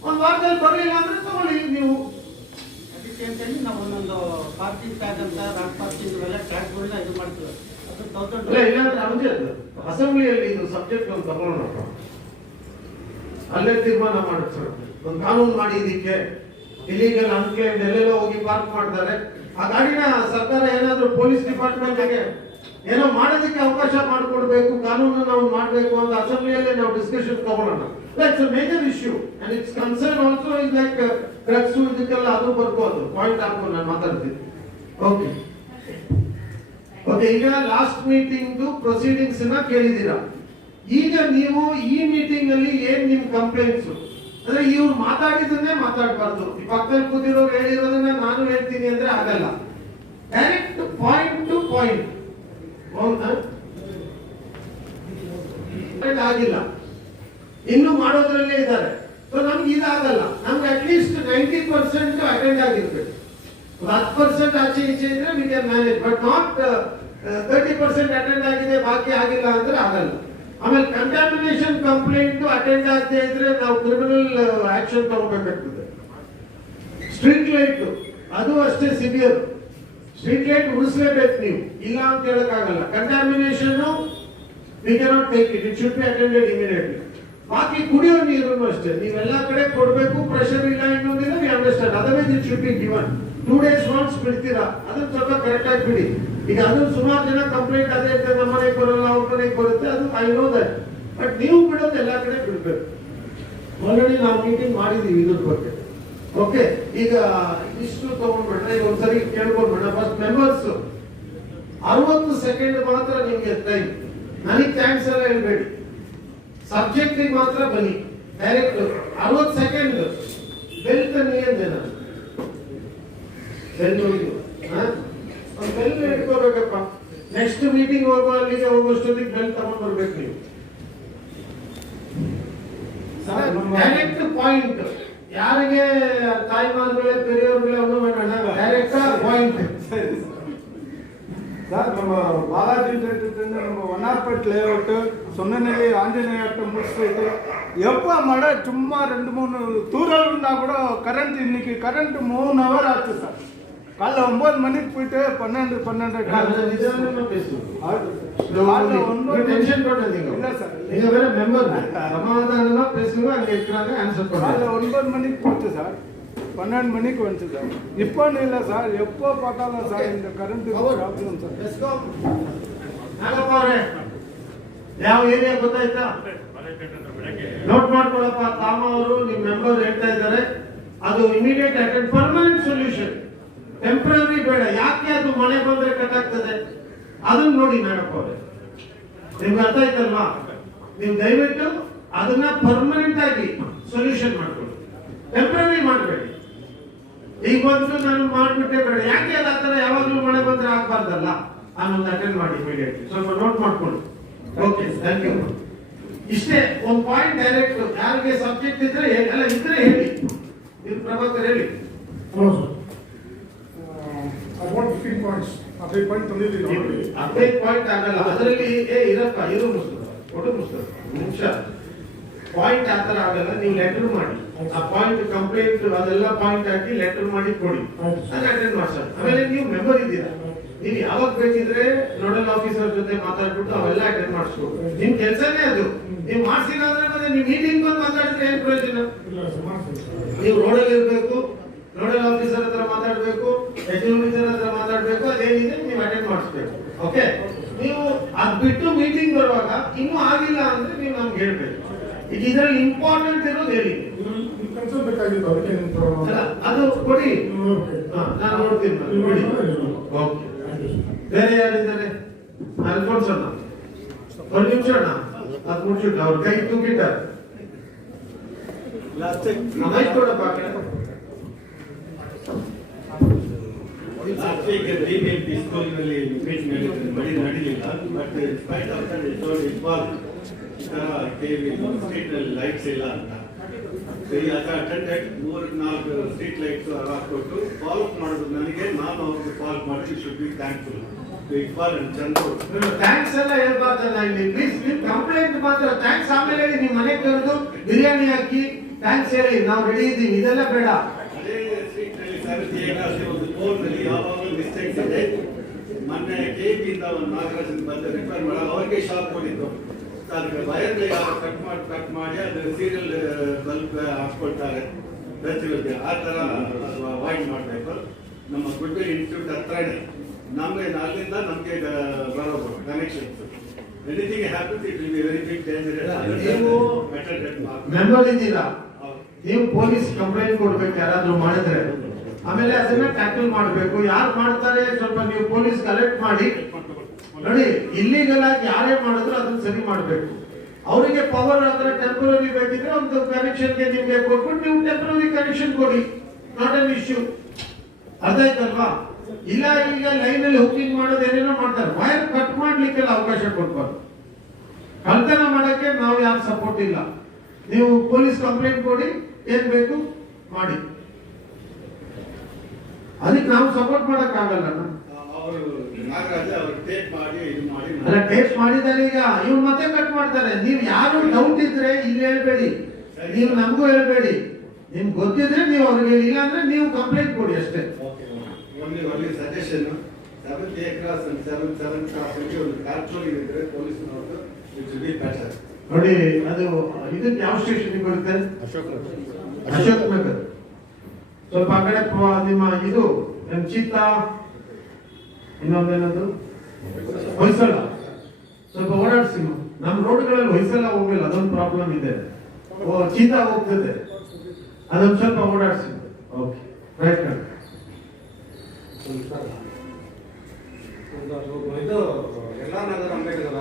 ಒಂದ್ ವಾರದಲ್ಲಿ ಬರಲಿಲ್ಲ ಅಂದ್ರೆ ತಗೊಳ್ಳಿ ನೀವು. ಅದಕ್ಕೆ ಅಂತೇಳಿ ನಾವು ಒಂದೊಂದು ಪಾರ್ಕಿಂಗ್ ಟ್ಯಾಗ್ ಅಂತ, ರಾಕ್ ಪಾರ್ಕಿಂಗ್ ಇವೆಲ್ಲ ಟ್ಯಾಗ್ಗಳನ್ನ ಇದು ಮಾಡ್ತೀವಿ. ಅದು 1000 ಇಲ್ಲಾಂದ್ರೆ ಅವಧಿ ಅದು ಅಸೆಂಬ್ಲಿಯಲ್ಲಿ ಇದು ಸಬ್ಜೆಕ್ಟ್ ಒಂದು ತಗೊಳ್ಳೋಣ, ಅಲ್ಲೇ ತೀರ್ಮಾನ ಮಾಡಿಸ್ತಾರೆ. ಒಂದು ಕಾನೂನು ಮಾಡಿ ಇದಕ್ಕೆ. ಇಲ್ಲಿಗಲ್ ಅನ್ಕ್ಲೇಮ್ಡ್ ಎಲ್ಲೆಲ್ಲೋ ಹೋಗಿ ಪಾರ್ಕ್ ಮಾಡ್ತಾರೆ. ಆ ಗಾಡಿನ ಸರ್ಕಾರ ಏನಾದ್ರೂ ಪೊಲೀಸ್ ಡಿಪಾರ್ಟ್ಮೆಂಟ್ಗೆ ಏನೋ ಮಾಡೋದಕ್ಕೆ ಅವಕಾಶ ಮಾಡಿಕೊಡ್ಬೇಕು, ಕಾನೂನು ನಾವು ಮಾಡಬೇಕು ಅಂತ ಅಸೆಂಬ್ಲಿಯಲ್ಲೇ ನಾವು ಡಿಸ್ಕಷನ್ ತಗೊಳ್ಳೋಣ. It's a major issue and it's concern also is like drugs, ಇದಕ್ಕೆಲ್ಲ ಅದು ಬರ್ಬೋದು. ಪಾಯಿಂಟ್ ಹಾಕೊಂಡು ನಾನು ಮಾತಾಡ್ತೀನಿ. Okay okay. ಈಗ ಲಾಸ್ಟ್ ಮೀಟಿಂಗ್ ಪ್ರೊಸೀಡಿಂಗ್ಸ್ ನ ಕೇಳಿದ್ದೀರಾ. ಈಗ ನೀವು ಈ ಮೀಟಿಂಗ್ ಅಲ್ಲಿ ಏನ್ ನಿಮ್ ಕಂಪ್ಲೇಂಟ್ಸ್ ಅಂದ್ರೆ, ಇವ್ರು ಮಾತಾಡಿದನ್ನೇ ಮಾತಾಡಬಾರ್ದು. ಈ ಪಕ್ಕದಲ್ಲಿ ಕೂತಿರೋರು ಹೇಳಿರೋದನ್ನ ನಾನು ಹೇಳ್ತೀನಿ ಅಂದ್ರೆ ಆಗಲ್ಲ. Direct point to point. ಆಗಿಲ್ಲ, ಇನ್ನು ಮಾಡೋದ್ರಲ್ಲೇ ಇದ್ದಾರೆ. ಸೊ ನಮ್ಗೆ ಇದಾಗಲ್ಲ. ನಮ್ಗೆ ಅಟ್ಲೀಸ್ಟ್ 90% ಅಟೆಂಡ್ ಆಗಿರ್ಬೇಕು. 10% ಆಚೆ ಈಚೆ ಇದ್ರೆ we can manage, but not 30% attend ಆಗಿದೆ ಬಾಕಿ ಆಗಿಲ್ಲ ಅಂದ್ರೆ ಆಗಲ್ಲ. ಆಮೇಲೆ ಕಂಟಾಮಿನೇಷನ್ ಕಂಪ್ಲೇಂಟ್ ಅಟೆಂಡ್ ಆಗದೆ ಇದ್ರೆ ನಾವು ಕ್ರಿಮಿನಲ್ ಆಕ್ಷನ್ ತಗೋಬೇಕಾಗ್ತದೆ. ಸ್ಟ್ರೀಟ್ ಲೈಟ್ ಅದು ಅಷ್ಟೇ ಸಿವಿಯರ್. ಸ್ಟ್ರೀಟ್ ಲೈಟ್ ಉಳಿಸಲೇಬೇಕು ನೀವು, ಇಲ್ಲ ಅಂತ ಹೇಳಕ್ಕಾಗಲ್ಲ. Contamination V cannot take it, it should be attended immediately. ಬಾಕಿ ಕುಡಿಯೋ ನೀರನ್ನು ಅಷ್ಟೇ ನೀವೆಲ್ಲ ಕಡೆ ಕೊಡಬೇಕು. ಪ್ರೆಷರ್ ಇಲ್ಲ ಇನ್ನೊಂದಿಲ್ಲ, we understand. Otherwise it should be given. 2 days once ಬಿಡ್ತೀರಾ, ಅದನ್ನ ಸ್ವಲ್ಪ ಕರೆಕ್ಟ್ ಆಗಿ ಬಿಡಿ. ಈಗ ಅದು ಸುಮಾರು ಜನ ಕಂಪ್ಲೇಂಟ್ ಅದೇ ಇರ್ತದೆ, ನಮ್ಮ ಮನೆಗೆ ಬರಲ್ಲ, ಅವ್ರ ಮನೆಗೆ ಬರುತ್ತೆ, ಅದು ಐ ನೋ ದಟ್. ಬಟ್ ನೀವು ಬಿಡೋದು ಎಲ್ಲ ಕಡೆ ಬಿಡ್ಬೇಕು. ಆಲ್ರೆಡಿ ನಾವು ಮೀಟಿಂಗ್ ಮಾಡಿದೀವಿ ಇದ್ರ ಬಗ್ಗೆ. ಓಕೆ, ಈಗ ಇಷ್ಟು ತಗೊಂಡ್ಬಿಟ್ರೆ, ಈಗ ಒಂದ್ಸರಿ ಕೇಳ್ಕೊಂಡ್ಬಿಡ. ಫಸ್ಟ್ ಮೆಂಬರ್ಸ್ 60 ಸೆಕೆಂಡ್ ಮಾತ್ರ ನಿಮ್ಗೆ ಟೈಮ್. ನನಗೆ ಥ್ಯಾಂಕ್ಸ್ ಎಲ್ಲ ಹೇಳ್ಬೇಡಿ, ಸಬ್ಜೆಕ್ಟ್ ಮಾತ್ರ ಬನ್ನಿ. Direct 60 second. ಬೆಲ್ ತನ್ನಿ ಅಂದೆ ನಾನು. ಬೆಲ್ ಹೋಗಿ ಬೆಲ್ ಇಟ್ಕೋಬೇಕಪ್ಪ. ನೆಕ್ಸ್ಟ್ ಮೀಟಿಂಗ್ ಹೋಗುವ ಅಲ್ಲಿಗೆ ಹೋಗುವಷ್ಟೊತ್ತಿಗೆ ಬೆಲ್ ತಗೊಂಡ್ ಬರ್ಬೇಕು ನೀವು. Direct point. ಯಾರಿಗೆ ತಾಯಿಮಾರುಗಳೇ ಬೇರೆಯವ್ರಿಗೆ ಅನ್ನೋ ಬೇಡ, ಡೈರೆಕ್ಟ್ ಪಾಯಿಂಟ್. ಸರ್, ನಮ್ಮ ಬಾಲಾಜಿ ನಮ್ಮ ವನಾರ್ಪೇಟ್ ಲೇಔಟ್, ಸೊನ್ನೆನಲ್ಲಿ ಆಂಜನೇಯ ಟೆಂಪಲ್ ಸ್ಟ್ರೀಟ್ எப்போ மழை சும்மா 2-3 தூரல் இருந்தால் கூட கரண்ட், இன்னைக்கு கரண்ட் 3 hour ஆச்சு சார். காலைல 9 மணிக்கு போயிட்டு 12 இல்லை சார், நீங்க வேற மெம்பர் சமாதானமா பேசுங்க, அங்க இருக்கிறாங்க ஆன்சர் பண்ணுங்க. காலைல 9 மணிக்கு போச்சு சார், 12 மணிக்கு வந்துச்சு சார். இப்போன்னு இல்லை சார், எப்போ பார்த்தாலும் சார் இந்த கரண்ட் ப்ராப்ளம் சார். ಯಾವ ಏರಿಯಾ ಗೊತ್ತಾಯ್ತಾ? ನೋಟ್ ಮಾಡ್ಕೊಳ್ಳಪ್ಪ. ತಾಮ ಅವರು ನಿಮ್ ಮೆಂಬರ್ ಹೇಳ್ತಾ ಇದ್ದಾರೆ, ಅದು immediate attend, permanent solution. Temporary ಬೇಡ. ಯಾಕೆ ಅದು ಮಳೆ ಬಂದ್ರೆ ಕಟ್ ಆಗ್ತದೆ ಅದನ್ನ ನೋಡಿ ಮೇಡಪ್ಪ ಅವರೇ. ನಿಮ್ಗೆ ಅರ್ಥ ಆಯ್ತಲ್ವಾ? ನೀವು ದಯವಿಟ್ಟು ಅದನ್ನ ಪರ್ಮನೆಂಟ್ ಆಗಿ ಸೊಲ್ಯೂಷನ್ ಮಾಡ್ಕೊಳ್ಳಿ, ಟೆಂಪರರಿ ಮಾಡಬೇಡಿ. ಈಗ ಬಂದು ನಾನು ಮಾಡ್ಬಿಟ್ಟೆ ಬೇಡ, ಯಾಕೆ ಅದ ಆ ಥರ ಯಾವಾಗಲೂ ಮಳೆ ಬಂದ್ರೆ ಆಗ್ಬಾರ್ದಲ್ಲ, ಆಮೇಲೆ ಅಟೆಂಡ್ ಮಾಡಿ ಇಮಿಡಿಯೇಟ್ಲಿ, ಸ್ವಲ್ಪ ನೋಟ್ ಮಾಡ್ಕೊಂಡು. Okay, thank you. ಇಷ್ಟೇ ಒಂದು ಪಾಯಿಂಟ್ ಡೈರೆಕ್ಟ್, ಯಾರಿಗೆ ಸಬ್ಜೆಕ್ಟ್ ಇದ್ರೆ ಎಲ್ಲ ಇದ್ರೆ ಹೇಳಿ. ಇದು ಪ್ರಭಾಕರ್ ಹೇಳಿ. ಅಬೌಟ್ 15 ಪಾಯಿಂಟ್ಸ್ 15 ಪಾಯಿಂಟ್ ತಂದಿದ್ದೀವಿ. 15 ಪಾಯಿಂಟ್ ಆಗಲ್ಲ, ಅದರಲ್ಲಿ ಇರಪ್ಪ ಇರು ಮುಸ್ತದ ಫೋಟೋ ಮುಸ್ತದ ನಿಮಿಷ ಪಾಯಿಂಟ್ ಆ ಥರ ಆಗಲ್ಲ. ನೀವು ಲೆಟರ್ ಮಾಡಿ, ಆ ಪಾಯಿಂಟ್ ಕಂಪ್ಲೇಂಟ್ ಅದೆಲ್ಲ ಪಾಯಿಂಟ್ ಹಾಕಿ ಲೆಟರ್ ಮಾಡಿ ಕೊಡಿ, ನಾನು ಅಟೆಂಡ್ ಮಾಡ್ಸೋಣ. ಆಮೇಲೆ ನೀವು ಮೆಂಬರ್ ಇದ್ದೀರಾ, ನೀವು ಯಾವಾಗ ಬೇಕಿದ್ರೆ ನೋಡಲ್ ಆಫೀಸರ್ ಜೊತೆ ಮಾತಾಡ್ಬಿಟ್ಟು ಅವೆಲ್ಲ ಅಟೆಂಡ್ ಮಾಡಿಸ್ಬೋದು. ನಿಮ್ ಕೆಲಸನೇ ಅದು. ನೀವು ಮಾಡ್ಸಿಲ್ಲ ಅಂದ್ರೆ ಮತ್ತೆ ನೀವು ಮೀಟಿಂಗ್ ಬಂದು ಮಾತಾಡಿದ್ರೆ ಏನ್ ಪ್ರಯೋಜನ? ನೀವು ರೋಡಲ್ಲಿ ಇರ್ಬೇಕು, ನೋಡಲ್ ಆಫೀಸರ್ ಹತ್ರ ಮಾತಾಡ್ಬೇಕು, ಎಜುಕೇಟರ್ ಹತ್ರ ಮಾತಾಡ್ಬೇಕು, ಅದೇನಿದೆ ನೀವು ಅಟೆಂಡ್ ಮಾಡಿಸ್ಬೇಕು. ಓಕೆ, ನೀವು ಅದ್ ಬಿಟ್ಟು ಮೀಟಿಂಗ್ ಬರುವಾಗ ಇನ್ನೂ ಆಗಿಲ್ಲ ಅಂದ್ರೆ ನೀವು ನಮ್ಗೆ ಹೇಳ್ಬೇಕು. ಈಗ ಇದ್ರಲ್ಲಿ ಇಂಪಾರ್ಟೆಂಟ್ ಇರೋದು ಹೇಳಿ. ಅದು ಕೊಡಿ, ನಾನು ನೋಡ್ತೀನಿ, ಕೊಡಿ. ಓಕೆ, ಬೇರೆ ಯಾರಿದ್ದಾರೆ? ಅಲ್ಫೋನ್ಸ್ ಅಣ್ಣ, ಒಂದು ನಿಮಿಷ ಅಣ್ಣ, ಅದು ಮುಗಿಸಿಟ್ಟು ಅವ್ರ ಕೈ ತೂಗಿದ್ದಾರೆ. ಮೈಕ್ ಕೊಡಪ್ಪ ಆ ಕಡೆ. Last week, BBMP school meeting ನಡೀಲಿಲ್ಲ, but spite of that it street ನಲ್ಲಿ ಲೈಟ್ಸ್ ಇಲ್ಲ ಅಂತ ಅಟೆಂಡೆಡ್ 3-4 ಸ್ಟ್ರೀಟ್ ಲೈಟ್ಸ್ ಹಾಕೊಟ್ಟು ಫಾಲೋ ಅಪ್ ಮಾಡೋದು ನನಗೆ, ನಾನು ಅವ್ರಿಗೆ ಫಾಲೋ ಮಾಡಿ should be thankful to Iqbal and Chandru. Thanks ಎಲ್ಲ ಹೇಳ್ಬಾರ್ದಲ್ಲ ಇಲ್ಲಿ, ಪ್ಲೀಸ್ ನೀವು ಕಂಪ್ಲೇಂಟ್ ಮಾತ್ರ ಥ್ಯಾಂಕ್ಸ್ ಆಮೇಲೆ ಹೇಳಿ. ನಿಮ್ಮ ಮನೆಗೆ ಕರೆದು ಬಿರಿಯಾನಿ ಹಾಕಿ ಥ್ಯಾಂಕ್ಸ್ ಹೇಳಿ, ನಾವು ರೆಡಿ ಇದ್ದೀವಿ, ಇದೆಲ್ಲ ಬೇಡ. ಅದೇ ಸ್ಟ್ರೀಟ್ ನಲ್ಲಿ 7th ಒಂದು ಫೋನ್ ನಲ್ಲಿ ಯಾವಾಗಲೂ ಮಿಸ್ಟೇಕ್ಸ್ ಇದೆ. ಮೊನ್ನೆ ಕೆಪಿಯಿಂದ ಒಂದು ನಾಗರಾಜನ್ ಬಂದು ರಿಪೇರ್ ಮಾಡಿ ಅವ್ರಿಗೆ ಶಾಕ್ ಕೊಟ್ಟಿದ್ದು, ಅದಕ್ಕೆ ವೈರ್ ಯಾರು ಕಟ್ ಮಾಡಿ ಅದು ಸೀರಿಯಲ್ ಬಲ್ಬ್ ಹಾಕ್ಕೊಳ್ತಾರೆ ಬೆಚ್ಚಗೆ, ಆ ಥರ ಅವಾಯ್ಡ್ ಮಾಡಬೇಕು. ನಮ್ಮ ಗುಡ್ ಇನ್ಸ್ಟಿಟ್ಯೂಟ್ ಹತ್ರನೇ ನಮಗೆ ಅಲ್ಲಿಂದ ನಮಗೆ ಬರೋದು connections. Anything happens it will be very big dangerous. ನೀವು ಮೆಂಬರ್ ಇದ್ದೀರಾ, ನೀವು ಪೊಲೀಸ್ ಕಂಪ್ಲೇಂಟ್ ಕೊಡ್ಬೇಕು ಯಾರಾದ್ರೂ ಮಾಡಿದ್ರೆ, ಆಮೇಲೆ ಅದನ್ನ ಟ್ಯಾಕಲ್ ಮಾಡಬೇಕು. ಯಾರು ಮಾಡ್ತಾರೆ ಸ್ವಲ್ಪ ನೀವು ಪೊಲೀಸ್ ಅಲರ್ಟ್ ಮಾಡಿ. ನೋಡಿ, ಇಲ್ಲಿಗಲ್ ಆಗಿ ಯಾರೇ ಮಾಡಿದ್ರು ಅದನ್ನ ಸರಿ ಮಾಡಬೇಕು. ಅವರಿಗೆ ಪವರ್ ಹತ್ರ ಟೆಂಪರರಿ ಬೇಕಿದ್ರೆ ಒಂದು ಕನೆಕ್ಷನ್ಗೆ ನಿಮ್ಗೆ ಕೊಟ್ಬಿಟ್ಟು ನೀವು ಟೆಂಪರರಿ ಕನೆಕ್ಷನ್ ಕೊಡಿ, ನಾಟ್ ಅನ್ ಇಶ್ಯೂ. ಅರ್ಥ ಆಯ್ತಲ್ವಾ? ಇಲ್ಲ ಈಗ ಲೈನ್ ಅಲ್ಲಿ ಹುಕ್ಕಿಂಗ್ ಮಾಡೋದು ಏನೇನೋ ಮಾಡ್ತಾರೆ, ವೈರ್ ಕಟ್ ಮಾಡ್ಲಿಕ್ಕೆಲ್ಲ ಅವಕಾಶ ಕೊಡ್ಬಾರ್ದು. ಕಳ್ತನ ಮಾಡಕ್ಕೆ ನಾವು ಯಾರು ಸಪೋರ್ಟ್ ಇಲ್ಲ. ನೀವು ಪೊಲೀಸ್ ಕಂಪ್ಲೇಂಟ್ ಕೊಡಿ, ಏನ್ ಬೇಕು ಮಾಡಿ, ಅದಕ್ಕೆ ನಾವು ಸಪೋರ್ಟ್ ಮಾಡಕ್ ಆಗಲ್ಲ. ಅವರು ನಾಗರಾಜ ಅವರು ಟೇಪ್ ಮಾಡಿ ಇದು ಮಾಡಿ ಅಲ್ಲ, ಟೇಸ್ಟ್ ಮಾಡಿದ್ದಾರೆ, ಈಗ ಇವ್ರು ಮತ್ತೆ ಕಟ್ ಮಾಡ್ತಾರೆ. ನೀವು ಯಾರು ಡೌಟ್ ಇದ್ರೆ ಇಲ್ಲಿ ಹೇಳ್ಬೇಡಿ, ನೀವು ನಮಗೂ ಹೇಳ್ಬೇಡಿ. ನಿಮ್ಗೆ ಗೊತ್ತಿದ್ರೆ ನೀವು ಅವ್ರಿಗೆ ಹೇಳಿ, ಇಲ್ಲ ಅಂದ್ರೆ ನೀವು ಕಂಪ್ಲೇಂಟ್ ಕೊಡಿ ಅಷ್ಟೇ. ಒಂದು suggestion 7th A class and 7th class ಅಲ್ಲಿ ಒಂದು ಕಾರ್ಟ್ರೋಲ್ ಇದ್ರೆ ಪೊಲೀಸ್ನವರು ಇಟ್ ವಿಲ್ ಬಿ ಬೆಟರ್. ನೋಡಿ, ಅದು ಇದಕ್ಕೆ ಯಾವ ಸ್ಟೇಷನ್ ಬರುತ್ತೆ? ಅಶೋಕ್ ನಗರ್. ಸ್ವಲ್ಪ ಆ ಕಡೆ ನಿಮ್ಮ ಇದು ಚಿತ್ತ, ಇನ್ನೊಂದೇನದು ಹೊಯ್ಸಳ, ಸ್ವಲ್ಪ ಓಡಾಡ್ಸಿ. ನಮ್ಮ ರೋಡ್ಗಳಲ್ಲಿ ಹೊಯ್ಸಳ ಹೋಗಿಲ್ಲ, ಅದೊಂದು ಪ್ರಾಬ್ಲಮ್ ಇದೆ. ಚೀತ ಹೋಗ್ತದೆ, ಅದೊಂದು ಸ್ವಲ್ಪ ಓಡಾಡ್ಸಿ. Okay, right. ಇದು ಎಲ್ಲ ನಗರ ಅಂಬೇಡ್ಕರ್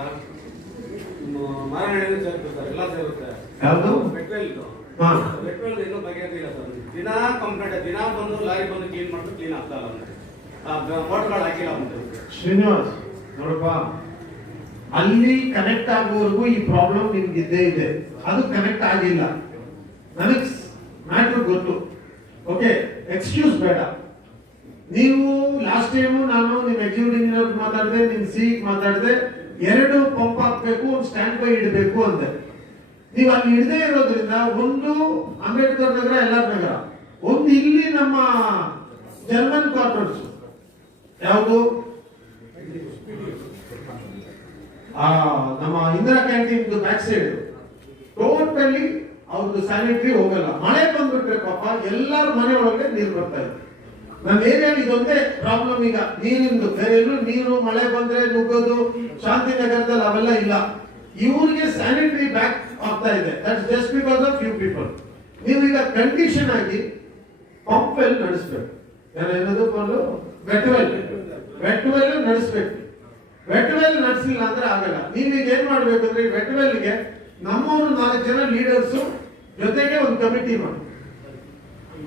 ಮಾರಾಯಣ ಸೇರುತ್ತೆ ಸರ್, ಎಲ್ಲ ಸೇರುತ್ತೆ. ಯಾವುದು? ಬೆಟ್ವೆಲ್ದು ಇನ್ನೂ ಬಗೆಹರಿಲ್ಲ ಸರ್. ದಿನಾ ಕಂಪ್ಲೇಂಟ್, ದಿನಾ ಬಂದು ಲಾರಿ ಬಂದು ಕ್ಲೀನ್ ಮಾಡಿದ್ರೆ ಕ್ಲೀನ್ ಆಗ್ತಾ ಇಲ್ಲ, ಫೋಟೋಗಳು ಹಾಕಿಲ್ಲ ಅಂತ. ಶ್ರೀನಿವಾಸ್ ನೋಡಪ್ಪ, ಅಲ್ಲಿ ಕನೆಕ್ಟ್ ಆಗುವವರೆಗೂ ಈ ಪ್ರಾಬ್ಲಮ್ ನಿಮ್ಗೆ ಇದ್ದೇ ಇದೆ. ಅದು ಕನೆಕ್ಟ್ ಆಗಿಲ್ಲ, ನನಗೆ ಮ್ಯಾಟ್ರ್ ಗೊತ್ತು. ಓಕೆ, ಎಕ್ಸ್ಕ್ಯೂಸ್ ಬೇಡ. ನೀವು ಲಾಸ್ಟ್ ಟೈಮು ನಾನು ನಿಮ್ ಎಕ್ಸಿಕ್ಯೂಟಿವ್ ಇಂಜಿನಿಯರ್ ಮಾತಾಡಿದೆ, ನಿಮ್ ಸಿ ಮಾತಾಡಿದೆ, 2 ಪಂಪ್ ಹಾಕ್ಬೇಕು, ಒಂದು ಸ್ಟ್ಯಾಂಡ್ ಬೈ ಇಡಬೇಕು ಅಂದೆ. ನೀವು ಅಲ್ಲಿ ಇಡದೇ ಇರೋದ್ರಿಂದ ಒಂದು ಅಂಬೇಡ್ಕರ್ ನಗರ, ಎಲ್ಲಾರ್ ನಗರ, ಒಂದು ಇಲ್ಲಿ ನಮ್ಮ ಜರ್ಮನ್ ಕ್ವಾರ್ಟರ್ಸ್, ಯಾವುದು ನಮ್ಮ Indira canteen back side, totally ಅವ್ರದ್ದು ಸ್ಯಾನಿಟರಿ ಹೋಗಲ್ಲ. ಮಳೆ ಬಂದ್ಬಿಟ್ರೆ ಪಾಪ ಎಲ್ಲಾರ ಮನೆ ಒಳಗೆ ನೀರು ಬರ್ತಾ ಇದೆ. ನಮ್ಮ ಏರಿಯಾದಲ್ಲಿ ಇದೊಂದೇ ಪ್ರಾಬ್ಲಮ್ ಈಗ, ನೀರಿಂದು. ಬೇರೆ ಎಲ್ಲೂ ನೀರು ಮಳೆ ಬಂದ್ರೆ ನುಗ್ಗೋದು, ಶಾಂತಿನಗರದಲ್ಲಿ ಅವೆಲ್ಲ ಇಲ್ಲ. ಇವ್ರಿಗೆ ಸ್ಯಾನಿಟರಿ ಬ್ಯಾಕ್ ಆಗ್ತಾ ಇದೆ. That's just because of few people. ನೀವು ಈಗ ಕಂಡೀಷನ್ ಆಗಿ ಪಂಪ್ ವೆಲ್ ನಡೆಸಬೇಕು. ಏನದು ವೆಟ್ ವೆಲ್ ನಡೆಸಬೇಕು. ವೆಟ್ ವೆಲ್ ನಡೆಸಿಲ್ಲ ಅಂದ್ರೆ ಆಗಲ್ಲ. ನೀವೀಗ ಏನ್ ಮಾಡ್ಬೇಕಂದ್ರೆ ವೆಟ್ ವೆಲ್ಗೆ ನಮ್ಮವರು 4 ಜನ ಲೀಡರ್ಸ್ ಜೊತೆಗೆ ಒಂದು ಕಮಿಟಿ ಮಾಡಿ,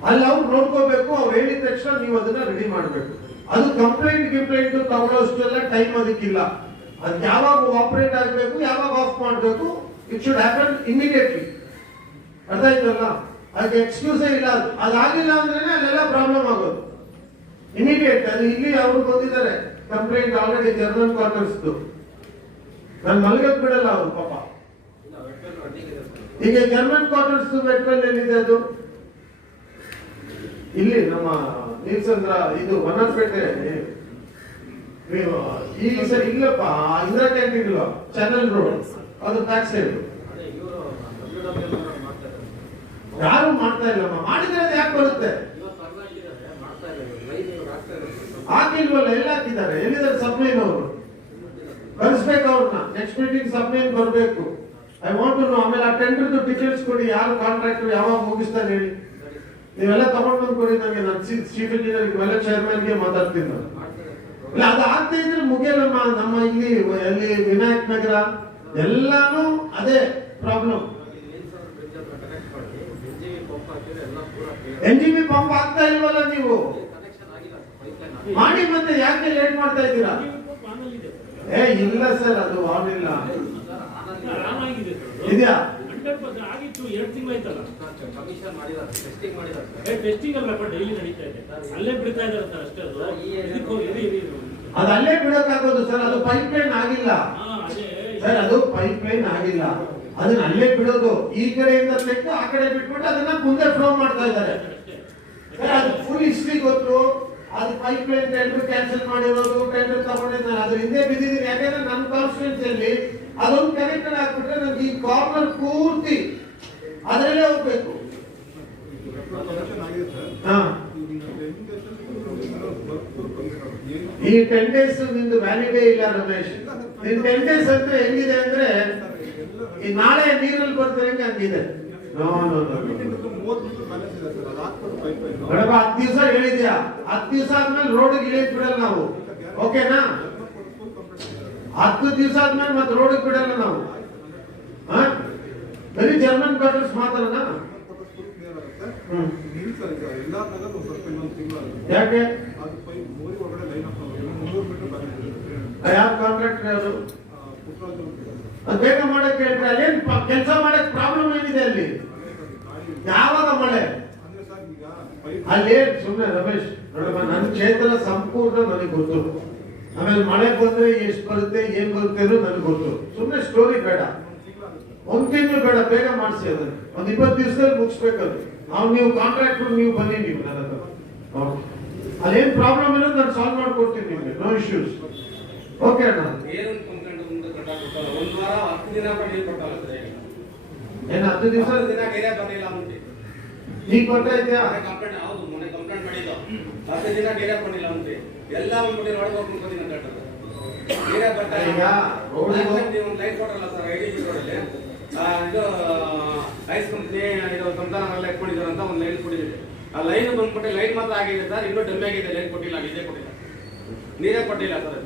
ಅಲ್ಲಿ ಅವ್ರು ನೋಡ್ಕೋಬೇಕು, ಅವ್ರು ಹೇಳಿದ ತಕ್ಷಣ ನೀವು ಅದನ್ನ ರೆಡಿ ಮಾಡಬೇಕು. ಅದು ಕಂಪ್ಲೇಂಟ್ ತಗೊಳ್ಳೋಷ್ಟೆಲ್ಲ ಟೈಮ್ ಅದಕ್ಕಿಲ್ಲ. ಅದು ಯಾವಾಗ ಆಪರೇಟ್ ಆಗಬೇಕು, ಯಾವಾಗ ಆಫ್ ಮಾಡಬೇಕು, ಇಟ್ ಶುಡ್ ಹ್ಯಾಪನ್ ಇಮಿಡಿಯೇಟ್ಲಿ. ಅರ್ಥ ಆಯ್ತಲ್ಲ? ಅದಕ್ಕೆ ಎಕ್ಸ್ಕ್ಯೂಸೇ ಇಲ್ಲ. ಅದಾಗಿಲ್ಲ ಅಂದ್ರೆ ಅಲ್ಲೆಲ್ಲ ಪ್ರಾಬ್ಲಮ್ ಆಗೋದು ಇಮಿಡಿಯೇಟ್. ಅದು ಇಲ್ಲಿ ಅವರು ಬಂದಿದ್ದಾರೆ ಕಂಪ್ಲೇಂಟ್ ಆಲ್ರೆಡಿ ಜರ್ಮನ್ ಕ್ವಾರ್ಟರ್ಸ್ದು. ನಾನು ಮಲಗಕ್ ಬಿಡಲ್ಲ ಅವರು ಪಾಪ. ಈಗ ಜರ್ಮನ್ ಕ್ವಾರ್ಟರ್ಸ್ ಮೆಟ್ರಲ್ ಎಲ್ಲಿದೆ? ಅದು ಇಲ್ಲಿ ನಮ್ಮ ನೀಲ್ಸಂದ್ರ ಇದು ವನಪೇಟೆ ಈ ಸರಿ ಇಲ್ಲಪ್ಪ, ಇಂದಿರಾ ಕ್ಯಾಂಟೀನ್ ಇಲ್ಲ, ಚಾನಲ್ ರೋಡ್, ಅದು ಬ್ಯಾಕ್ ಸೈಡ್. ಯಾರು ಮಾಡ್ತಾ ಇಲ್ಲಮ್ಮ. ಮಾಡಿದ್ರೆ ಅದು ಯಾಕೆ ಬರುತ್ತೆ? ಹಾಕಿಲ್ವಲ್ಲ, ಎಲ್ಲ ಹಾಕಿದ್ದಾರೆ. ಎಲ್ಲಿದ್ದಾರೆ ಸಬ್ಲೈನ್ ಅವರು? ಕಳಿಸ್ಬೇಕು ಅವ್ರನ್ನ. ನೆಕ್ಸ್ಟ್ ಮೀಟಿಂಗ್ ಸಬ್ಲೈನ್ ಬರಬೇಕು. I want to know. ಆಮೇಲೆ ಆ ಟೆಂಡರ್ದು ಟಿಕೆಟ್ಸ್ ಕೊಡಿ, ಯಾರು ಕಾಂಟ್ರಾಕ್ಟರ್ ಯಾವಾಗ ಮುಗಿಸ್ತಾರೆ ಹೇಳಿ. ನೀವೆಲ್ಲ ತಗೊಂಡು ಬಂದು ಕೊಡಿ ನನಗೆ. ನಾನು ಚೀಫ್ ಇಂಜಿನಿಯರ್ ಇವೆಲ್ಲ ಚೇರ್ಮನ್ಗೆ ಮಾತಾಡ್ತೀನಿ ನಾನು. ಇಲ್ಲ ಅದು ಆಗ್ತಾ ಇದ್ರೆ ಮುಗಿಯಲ್ಲಮ್ಮ. ನಮ್ಮ ಇಲ್ಲಿ ವಿನಾಯಕ್ ನಗರ ಎಲ್ಲಾನು ಅದೇ ಪ್ರಾಬ್ಲಮ್. NGV ಪಂಪ್ ಆಗ್ತಾ ಇಲ್ವಲ್ಲ ನೀವು ಮಾಡಿ. ಮತ್ತೆ ಯಾಕೆ ಲೇಟ್ ಮಾಡ್ತಾ ಇದ್ದೀರಾ? ಇಲ್ಲ ಸರ್, ಅದು ಆಗಿಲ್ಲ. ಇದೆಯಾ? ಆಗಿತ್ತು 2 ತಿಂಗಳಾಯ್ತಲ್ಲ. ಟೆಸ್ಟಿಂಗ್ ಅಲ್ಲ, ಡೈಲಿ ನಡೀತಾ ಇದೆ. ಅಲ್ಲೇ ಬಿಡ್ತಾ ಇದ್ದಾರೆ ಸರ್ ಅಷ್ಟೇ. ಅದು ಅಲ್ಲೇ ಬಿಡೋಕ್ಕಾಗೋದು ಸರ್. ಅದು ಪೈಪ್ ಲೈನ್ ಆಗಿಲ್ಲ ಸರ್, ಅದು ಪೈಪ್ ಲೈನ್ ಆಗಿಲ್ಲ. ಅದನ್ನ ಅಲ್ಲೇ ಬಿಡೋದು. ಈ ಕಡೆಯಿಂದ ತೆಗೆದು ಆ ಕಡೆ ಬಿಟ್ಬಿಟ್ಟು ಅದನ್ನ ಮುಂದೆ ಫ್ಲೋ ಮಾಡ್ತಾ ಇದ್ದಾರೆ. ಅದು ಫುಲ್ ಹಿಸ್ಟ್ರಿ ಗೊತ್ತು. ಅದು ಪೈಪ್ ಲೈನ್ ಟೆಂಡರ್ ಕ್ಯಾನ್ಸಲ್ ಮಾಡಿರೋದು, ಟೆಂಡರ್ ತಗೊಂಡಿದ್ದಾರೆ. ಅದ್ರ ಹಿಂದೆ ಬಿದ್ದಿದ್ದೀನಿ. ಯಾಕಂದ್ರೆ ನನ್ನ ಕಾನ್ಸ್ಟಿಟ್ಯೂನ್ಸಿಯಲ್ಲಿ ಅದೊಂದು ಕನೆಕ್ಟೆಡ್ ಆಗ್ಬಿಟ್ರೆ ನನಗೆ ಈ ಕಾರ್ನರ್ ಪೂರ್ತಿ ಅದರಲ್ಲೇ ಹೋಗ್ಬೇಕು. ಈ 10 days ನಿಂದು ವ್ಯಾಲಿಡೇ ಇಲ್ಲ ರಮೇಶ್. ನಿನ್ 10 days ಅಂದ್ರೆ ಹೆಂಗಿದೆ ಅಂದ್ರೆ ಈ ನಾಳೆ ನೀರಲ್ಲಿ ಬರ್ತಾರೆ ಹಂಗಿದೆ. ಬಡಬ 10 ದಿವಸ ಹೇಳಿದ್ಯಾ? 10 ದಿವಸ ಆದ್ಮೇಲೆ ರೋಡ್ ಇಳಿಯಕ್ ಬಿಡಲ್ಲ ನಾವು. ಓಕೆನಾ? 10 ದಿವಸ ಆದ್ಮೇಲೆ ಮತ್ತೆ ರೋಡ್ ಬಿಡಲ್ಲ ನಾವು. ಬರೀ ಜರ್ಮನ್ ಕ್ವಾರ್ಟರ್ಸ್ ಮಾತ್ರನಾ? ಯಾಕೆ? ಯಾವ ಕಾಂಟ್ರಾಕ್ಟರ್ ಯಾರು? ಅದು ಬೇಗ ಮಾಡಕ್ ಹೇಳ್ತಾರೆ. ಅಲ್ಲೇನ್ ಕೆಲಸ ಮಾಡಕ್ ಪ್ರಾಬ್ಲಮ್ ಏನಿದೆ ಅಲ್ಲಿ? ಯಾವಾಗ ಮಳೆ ಅಲ್ಲಿ? ಸುಮ್ಮನೆ ರಮೇಶ್ ನೋಡಮ್ಮ, ನನ್ನ ಕ್ಷೇತ್ರ ಸಂಪೂರ್ಣ ನನಗೆ ಗೊತ್ತು. ಆಮೇಲೆ ಮಳೆ ಬಂದ್ರೆ ಎಷ್ಟು ಬರುತ್ತೆ, ಏನ್ ಬರುತ್ತೆ ಅನ್ನೋ ನನಗೆ ಗೊತ್ತು. ಸುಮ್ಮನೆ ಸ್ಟೋರಿ ಬೇಡ. 1 ತಿಂಗಳು ಬೇಡ, ಬೇಗ ಮಾಡಿಸಿ. ಅದನ್ನ 20 ದಿವಸದಲ್ಲಿ ಮುಗಿಸ್ಬೇಕದು. ನೀವು ಕಾಂಟ್ರಾಕ್ಟರ್ ನೀವು ಬನ್ನಿ, ನೀವು ನನ್ನ ಹತ್ರ. ಅಲ್ಲೇನ್ ಪ್ರಾಬ್ಲಮ್ ಇರೋದು ನಾನು ಸಾಲ್ವ್ ಮಾಡ್ಕೊಡ್ತೀನಿ ನಿಮ್ಗೆ. No issues. ಓಕೆ ಅಣ್ಣ. ಏನು ಕಂಪ್ಲೇಂಟ್ ಮುಂದೆ ಕಟ್ಟಾಕ್ಬಿಟ್ಟಲ್ಲ, 1 ವಾರ 10 ದಿನ ನೀರು ಕೊಟ್ಟಲ್ಲ ಸರ್. ಏನು 10 ದಿವಸ ಬೇರೆ ಬರಲಿಲ್ಲ ಅಂದ್ಬಿಟ್ಟು ಈಗ ಬರ್ತಾ ಇದೆಯಾ? ಕಂಪ್ಲೇಂಟ್ ಹೌದು, ಮೊನ್ನೆ ಕಂಪ್ಲೇಂಟ್ ಮಾಡಿದ್ದು 10 ದಿನ ನೀರೇ ಬಂದಿಲ್ಲ ಅಂತೆ. ಎಲ್ಲ ಒಂದ್ಬಿಟ್ಟು ರೋಡ್ ಹೋಗ್ಕೊಂಡು ಅಂತ ಹೇಳ್ತಾರೆ. ನೀರೇ ಬರ್ತಾ ಇಲ್ಲ. ನೀವು ಒಂದು ಲೈಟ್ ಕೊಟ್ಟರಲ್ಲ ಸರ್, IDP ರೋಡಲ್ಲಿ ಇದು ಐಸ್ ಕಂಪ್ನಿ ಇದು ಸಂತಾನಲ್ಲ ಇಟ್ಕೊಂಡಿದ್ದಾರೆ ಅಂತ ಒಂದು ಲೈನ್ ಕೊಟ್ಟಿದೆ. ಆ ಲೈನ್ ಬಂದ್ಬಿಟ್ಟು ಲೈನ್ ಮಾತ್ರ ಆಗಿದೆ ಸರ್, ಇನ್ನೂ ಡಮ್ಮಿ ಆಗಿದೆ. ಲೈನ್ ಕೊಟ್ಟಿಲ್ಲ, ಇದೇ ಕೊಟ್ಟಿಲ್ಲ, ನೀರೇ ಕೊಟ್ಟಿಲ್ಲ ಸರ್.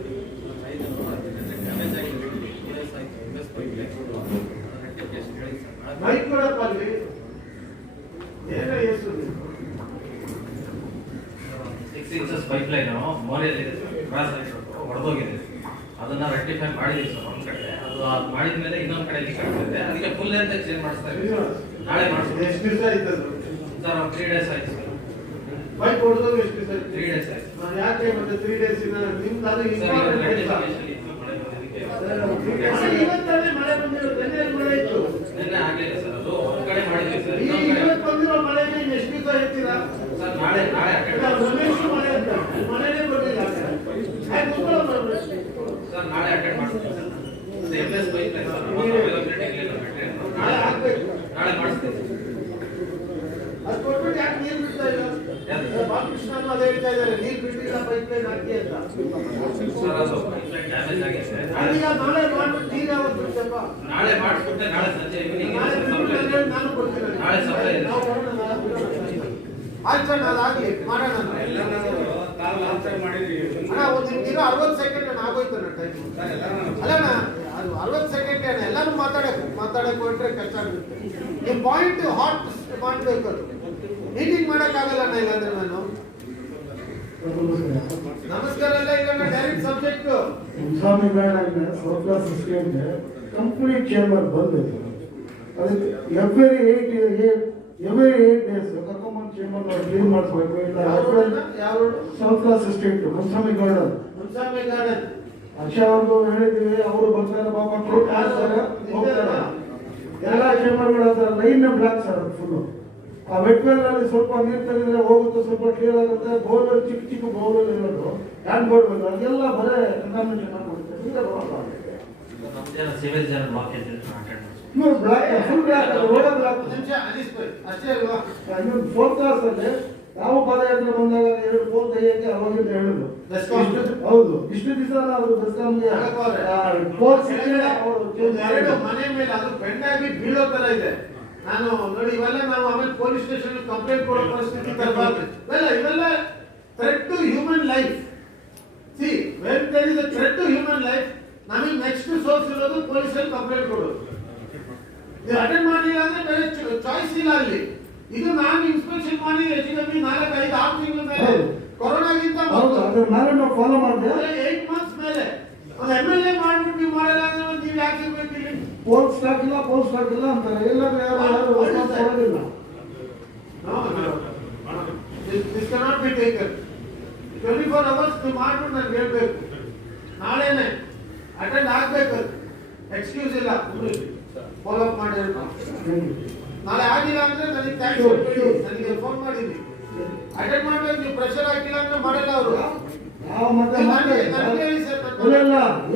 ಬೈಕ್ ಕೊಡಪ್ಪ ಅಲ್ಲಿ. ಏನೋ ಎಷ್ಟು 6 inches ಪೈಪ್ ಲೈನ್ ಮೋರಿಯಲ್ಲಿ ಕ್ರಾಸ್ ಆಗಿರೋದು ಹೊಡೆದೋಗಿದೆ. ಅದನ್ನ ರೆಕ್ಟಿಫೈ ಮಾಡಿದೀವಿ ಸರ್ ಒಂದ್ ಕಡೆ. ಅದು ಮಾಡಿದ್ಮೇಲೆ ಇನ್ನೊಂದ್ ಕಡೆ ಲೀಕ್ ಆಗ್ತಿದೆ. ಅದಕ್ಕೆ ಫುಲ್ ಅಂತ ಚೇಂಜ್ ಮಾಡಿಸ್ತಾ ಇದ್ದೀವಿ. ನಾಳೆ ಮಾಡಿಸ್ತೀವಿ. ಎಷ್ಟು ದಿವಸ ಆಯ್ತು ಅದು? ಸರ್ 3 days ಆಯ್ತು ಸರ್. ಬೈಕ್ ಹೊಡೆದೋಗಿ ಎಷ್ಟು ದಿವಸ ಆಯ್ತು? 3 days ಆಯ್ತು. ಯಾಕೆ ಮತ್ತೆ 3 days ಇಂದ ನಿಮ್ದು ಅದು ಇಂಪಾರ್ಟೆಂಟ್ ಕೆಲಸ. ಇವತ್ತೇ ಮಳೆ ಬಂದಿರೋದು, ನೆನ್ನೆ ಮಳೆ ಇತ್ತು. ನಿನ್ನೆ ಆಗ್ಲಿಲ್ಲ ಸರ್, ಅದು ಒಂದ್ ಕಡೆ ಮಾಡಿದ್ವಿ ಸರ್. ಇವತ್ತು ಬಂದಿರೋ ಮಳೆಗೆ ಎಷ್ಟು ದಿವಸ ಹೇಳ್ತೀರಾ ಸರ್? ನಾಳೆ ರಮೇಶ್ ಮಳೆ ಅಂತ ಮಳೆನೇ ಬಂದಿಲ್ಲ ಸರ್. ನಾಳೆ ಅಟೆಂಡ್ ಮಾಡ್ತೀವಿ sir. MS pipe line sir, availability ಇಲ್ಲ ಮೆಟೀರಿಯಲ್. ನಾಳೆ ಆಗ್ಬೇಕು. ನಾಳೆ ಮಾಡಿಸ್ತೀವಿ. ಅದು ಕೊಟ್ಬಿಟ್ಟು ಯಾಕೆ ನೀರು ಬಿಡ್ತಾ ಇಲ್ಲ? ಬಾಲಕೃಷ್ಣ ಅದೇ ಹೇಳ್ತಾ ಇದ್ದಾರೆ, ನೀರು ಬಿಟ್ಟಿಲ್ಲ ಪೈಪ್ ಲೈನ್ ಹಾಕಿ ಅಂತ. ಸರ್ ಅದು ಪೈಪ್ ಲೈನ್ ಡ್ಯಾಮೇಜ್ ಆಗಿದೆ. ಅದೀಗ ನಾಳೆ ಮಾಡ್ಬಿಟ್ಟು ನೀರು ಯಾವತ್ತು ಬಿಡ್ತಪ್ಪ? ನಾಳೆ ಮಾಡಿಸ್ಬಿಟ್ಟೆ ನಾಳೆ ಸಂಜೆ ಈವ್ನಿಂಗ್ ನಾನು ಕೊಡ್ತೀನಿ. ನಾಳೆ ಸಪ್ಲೈ ಇದೆ. ಆಯ್ತು ಸರ್, ಅದಾಗಲಿ ಮಾಡೋಣ. ಎಲ್ಲ ತಾವು ಆನ್ಸರ್ ಮಾಡಿದ್ರಿ ಅಣ್ಣ ಒಂದು ನಿಮ್ಗೆ 60 ಸೆಕೆಂಡ್ ಅಣ್ಣ ಆಗೋಯ್ತು ಅಣ್ಣ ಟೈಮ್. ಅಲ್ಲಣ್ಣ ಅದು 60 ಸೆಕೆಂಡ್ ಅಣ್ಣ. ಎಲ್ಲಾನು ಮಾತಾಡಕ್ಕೆ ಹೊರಟ್ರೆ ಕಷ್ಟ ಆಗುತ್ತೆ. ನಿಮ್ಮ ಪಾಯಿಂಟ್ ಹಾಟ್ ಮಾಡಬೇಕು. ಅದು ಮೀಟಿಂಗ್ ಮಾಡೋಕ್ಕಾಗಲ್ಲ ಇಲ್ಲಾಂದ್ರೆ ನಾನು. ನಮಸ್ಕಾರ ಅಲ್ಲ, ಈಗ ಡೈರೆಕ್ಟ್ ಸಬ್ಜೆಕ್ಟ್. ಸ್ವಾಮಿ ಸರ್ಪ್ಲಸ್ ಸಿಸ್ಟಮ್ಗೆ ಕಂಪ್ಲೀಟ್ ಚೇಂಬರ್ ಬಂದಿತ್ತು. ಅದಕ್ಕೆ ಎವ್ರಿ 8 ಡೇಸ್ ಕರ್ಕೊಂಬಂದು ಚೇಂಬರ್ ನಾವು ಕ್ಲೀನ್ ಮಾಡಿಸ್ಬೇಕು. ಯಾವ ಸರ್ಪ್ಲಸ್ ಸಿಸ್ಟಮ್ ಮುನ್ಸ್ವಾಮಿ ಗಾರ್ಡನ್ ಆಶಾ ಅವ್ರಿಗೂ ಹೇಳಿದ್ದೀವಿ, ಅವರು ಬರ್ತಾರೆ ಪಾಪ ಕ್ಲೀನ್ ಮಾಡ್ತಾರೆ ಹೋಗ್ತಾರೆ. ಎಲ್ಲ ಚೇಂಬರ್ಗಳು ಅದರ ಲೈನ್ ಬ್ಲಾಕ್ ಸರ್ ಫುಲ್ಲು. ಆ ವೆಟ್ವೆಲ್ ಅಲ್ಲಿ ಸ್ವಲ್ಪ ನೀರು ತೆಗೆದ್ರೆ ಹೋಗುತ್ತೆ, ಸ್ವಲ್ಪ ಕ್ಲಿಯರ್ ಆಗುತ್ತೆ. ಬೋರ್ವೆಲ್ ಚಿಕ್ಕ ಬೋರ್ವೆಲ್ ಇರೋದು ಹ್ಯಾಂಡ್ ಬೋರ್ವೆಲ್ ಅದೆಲ್ಲ ಬರೇ ಕಂಟಾಮಿನೇಷನ್ ಮಾಡ್ಕೊಡುತ್ತೆ. ನಮ್ದೇನು ಸಿವಿಲ್ ಜನ blockage block full block road block. ಅಷ್ಟೇ ಅಲ್ವಾ? ಇನ್ನೊಂದು 4th ಕ್ಲಾಸ್ ಅಲ್ಲಿ ನಾವು ಪಾದಯಾತ್ರೆ ಬಂದಾಗ 2 ಪೋಲ್ ತೆಗಿಯಕ್ಕೆ ಅವಾಗಿಂದ ಹೇಳಿದ್ರು. ಹೌದು, ಇಷ್ಟು ದಿವಸ ನಾವು ಬೆಸ್ಕಾಂಗೆ ಪೋಲ್ ಎರಡು ಮನೆ ಮೇಲೆ ಅದು ಬೆಂಡಾಗಿ ಬೀಳೋ ತರ ಇದೆ. ನಾನು ನೋಡಿ ಇವೆಲ್ಲ ನಾವು ಆಮೇಲೆ ಪೊಲೀಸ್ ಸ್ಟೇಷನ್ ಕಂಪ್ಲೇಂಟ್ ಕೊಡೋ ಪರಿಸ್ಥಿತಿ ತರಬಾರ್ದು. ಇವೆಲ್ಲ threat to human life. See when there is a threat to human life, ನಮಗೆ ನೆಕ್ಸ್ಟ್ ಸೋರ್ಸ್ ಇರೋದು ಪೊಲೀಸಲ್ಲಿ ಕಂಪ್ಲೇಂಟ್ ಕೊಡೋದು. ನೀವು ಅಟೆಂಡ್ ಮಾಡಲಿಲ್ಲ ಅಂದ್ರೆ ಬೇರೆ ಚಾಯ್ಸ್ ಇಲ್ಲ ಅಲ್ಲಿ. ಇದು ನಾನು ಇನ್ಸ್ಪೆಕ್ಷನ್ ಮಾಡಿ ಹೆಚ್ಚು ಕಮ್ಮಿ 4-5-6 ತಿಂಗಳ ಮೇಲೆ ಕೊರೋನಾಗಿಂತ ಫಾಲೋ ಮಾಡಿದೆ. 8 ಮಂತ್ಸ್ ಮೇಲೆ ಒಂದು MLA ಮಾಡ್ಬಿಟ್ಟು ನೀವು ಮಾಡಲ್ಲ ಅಂದ್ರೆ ನೀವು ಯಾಕೆ ಇರ್ಬೇಕು ಇಲ್ಲಿ? ಪೋಲ್ ಸ್ಟಾಕ್ ಇಲ್ಲ ಅಂತಾರೆ. ಎಲ್ಲರೂ ಯಾರು ಕೊಡೋದಿಲ್ಲ. This cannot be taken. 24 hours ನೀವು ಮಾಡ್ಬಿಟ್ಟು ನನಗೆ ಹೇಳ್ಬೇಕು, ನಾಳೆನೆ ಅಟೆಂಡ್ ಆಗ್ಬೇಕು, ಎಕ್ಸ್ಕ್ಯೂಸ್ ಇಲ್ಲ, ಫಾಲೋ ಅಪ್ ಮಾಡಿರ್ಬೇಕು. ನಾಳೆ ಆಗಿಲ್ಲ ಅಂದ್ರೆ ನನಗೆ ನನಗೆ ಫೋನ್ ಮಾಡಿದ್ವಿ, ಅಟೆಂಡ್ ಮಾಡ್ಬೇಕು. ನೀವು ಪ್ರೆಷರ್ ಹಾಕಿಲ್ಲ ಅಂದ್ರೆ ಮಾಡಲ್ಲ ಅವರು. ನಾವು ಮತ್ತೆ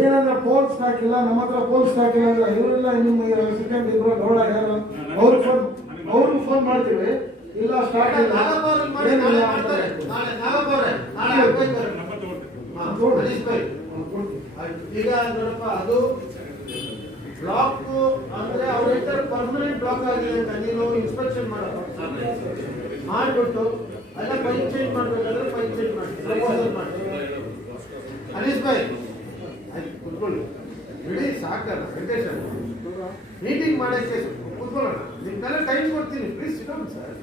ಏನಂದ್ರೆ ಪೋಲ್ ಸ್ಟಾಕ್ ಇಲ್ಲ, ನಮ್ಮ ಹತ್ರ ಪೋಲ್ ಸ್ಟಾಕ್ ಇಲ್ಲ ಅಂದ್ರೆ ಇವರೆಲ್ಲ ನಿಮ್ಮ ಸೆಕೆಂಡ್ ಇಬ್ರು ಗೌಡ ಯಾರು ಅವ್ರಿಗೆ ಫೋನ್ ಮಾಡ್ತೀವಿ. ಇಲ್ಲ ಸ್ಟಾಕ್ ಇಲ್ಲ ಈಗ ನೋಡಪ್ಪ, ಅದು ಬ್ಲಾಕ್ ಅಂದ್ರೆ ಅವ್ರ ಪರ್ಮನೆಂಟ್ ಬ್ಲಾಕ್ ಆಗಿದೆ ಅಂತ ನೀನು ಇನ್ಸ್ಪೆಕ್ಷನ್ ಮಾಡ್ಬಿಟ್ಟು ಎಲ್ಲ ಪೈಪ್ ಚೇಂಜ್ ಮಾಡ್ಬೇಕಾದ್ರೆ ಪೈಪ್ ಚೇಂಜ್ ಮಾಡಿ ಅನೀಸ್ ಭಾಯ್ ಕುತ್ಕೊಳ್ಳಿ, ಬಿಡಿ ಸಾಕಲ್ಲ. ವೆಂಕಟೇಶ್ ಮೀಟಿಂಗ್ ಮಾಡಕ್ಕೆ ಕುತ್ಕೊಳ್ಳೋಣ, ನಿಮ್ಗೆಲ್ಲ ಟೈಮ್ ಕೊಡ್ತೀನಿ, ಪ್ಲೀಸ್ ಸಿಗೋಣ ಸರ್.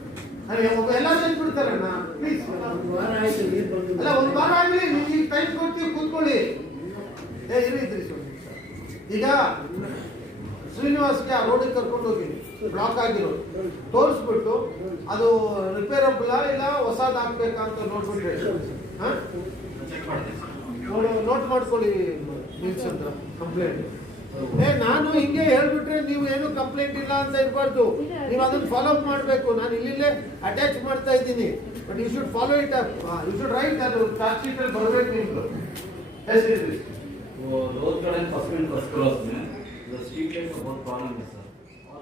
ಎಲ್ಲ ಟೈಮ್ ಬಿಡ್ತಾರಣ್ಣ, ಪ್ಲೀಸ್. ಅಲ್ಲ, 1 ವಾರ ಆಗಲಿ, ನಿಮ್ಗೆ ಟೈಮ್ ಕೊಡ್ತೀವಿ, ಕೂತ್ಕೊಳ್ಳಿ. ಇದ್ರಿ ಈಗ ಶ್ರೀನಿವಾಸ್ಗೆ ಆ ರೋಡಿಗೆ ಕರ್ಕೊಂಡು ಹೋಗಿ ಬ್ಲಾಕ್ ಆಗಿರೋದು ತೋರಿಸ್ಬಿಟ್ಟು ಅದು ರಿಪೇರಬಲ್ ಇಲ್ಲ ಹೊಸದು ಹಾಕ್ಬೇಕಾ ಅಂತ ನೋಡ್ಬಿಟ್ರೆ ನೋಟ್ ಮಾಡ್ಕೊಳ್ಳಿ ಮೀನ್ಸ್ ಅಂತ ಕಂಪ್ಲೇಂಟ್. ನಾನು ಹಿಂಗೆ ಹೇಳ್ಬಿಟ್ರೆ ನೀವು ಏನು ಕಂಪ್ಲೇಂಟ್ ಇಲ್ಲ ಅಂತ ಇರಬಾರ್ದು, ನೀವು ಅದನ್ನ ಫಾಲೋ ಅಪ್ ಮಾಡಬೇಕು. ನಾನು ಇಲ್ಲಿಂದಲೇ ಅಟ್ಯಾಚ್ ಮಾಡ್ತಾ ಇದ್ದೀನಿ, but you should follow it up. You should write, ಅದು ಚಾರ್ಜ್ ಶೀಟ್ ಅಲ್ಲಿ ಬರಬೇಕು ನಿಮ್ದು. रोड का फर्स्ट क्लास में द स्ट्रीट लाइट का बहुत प्रॉब्लम है सर, और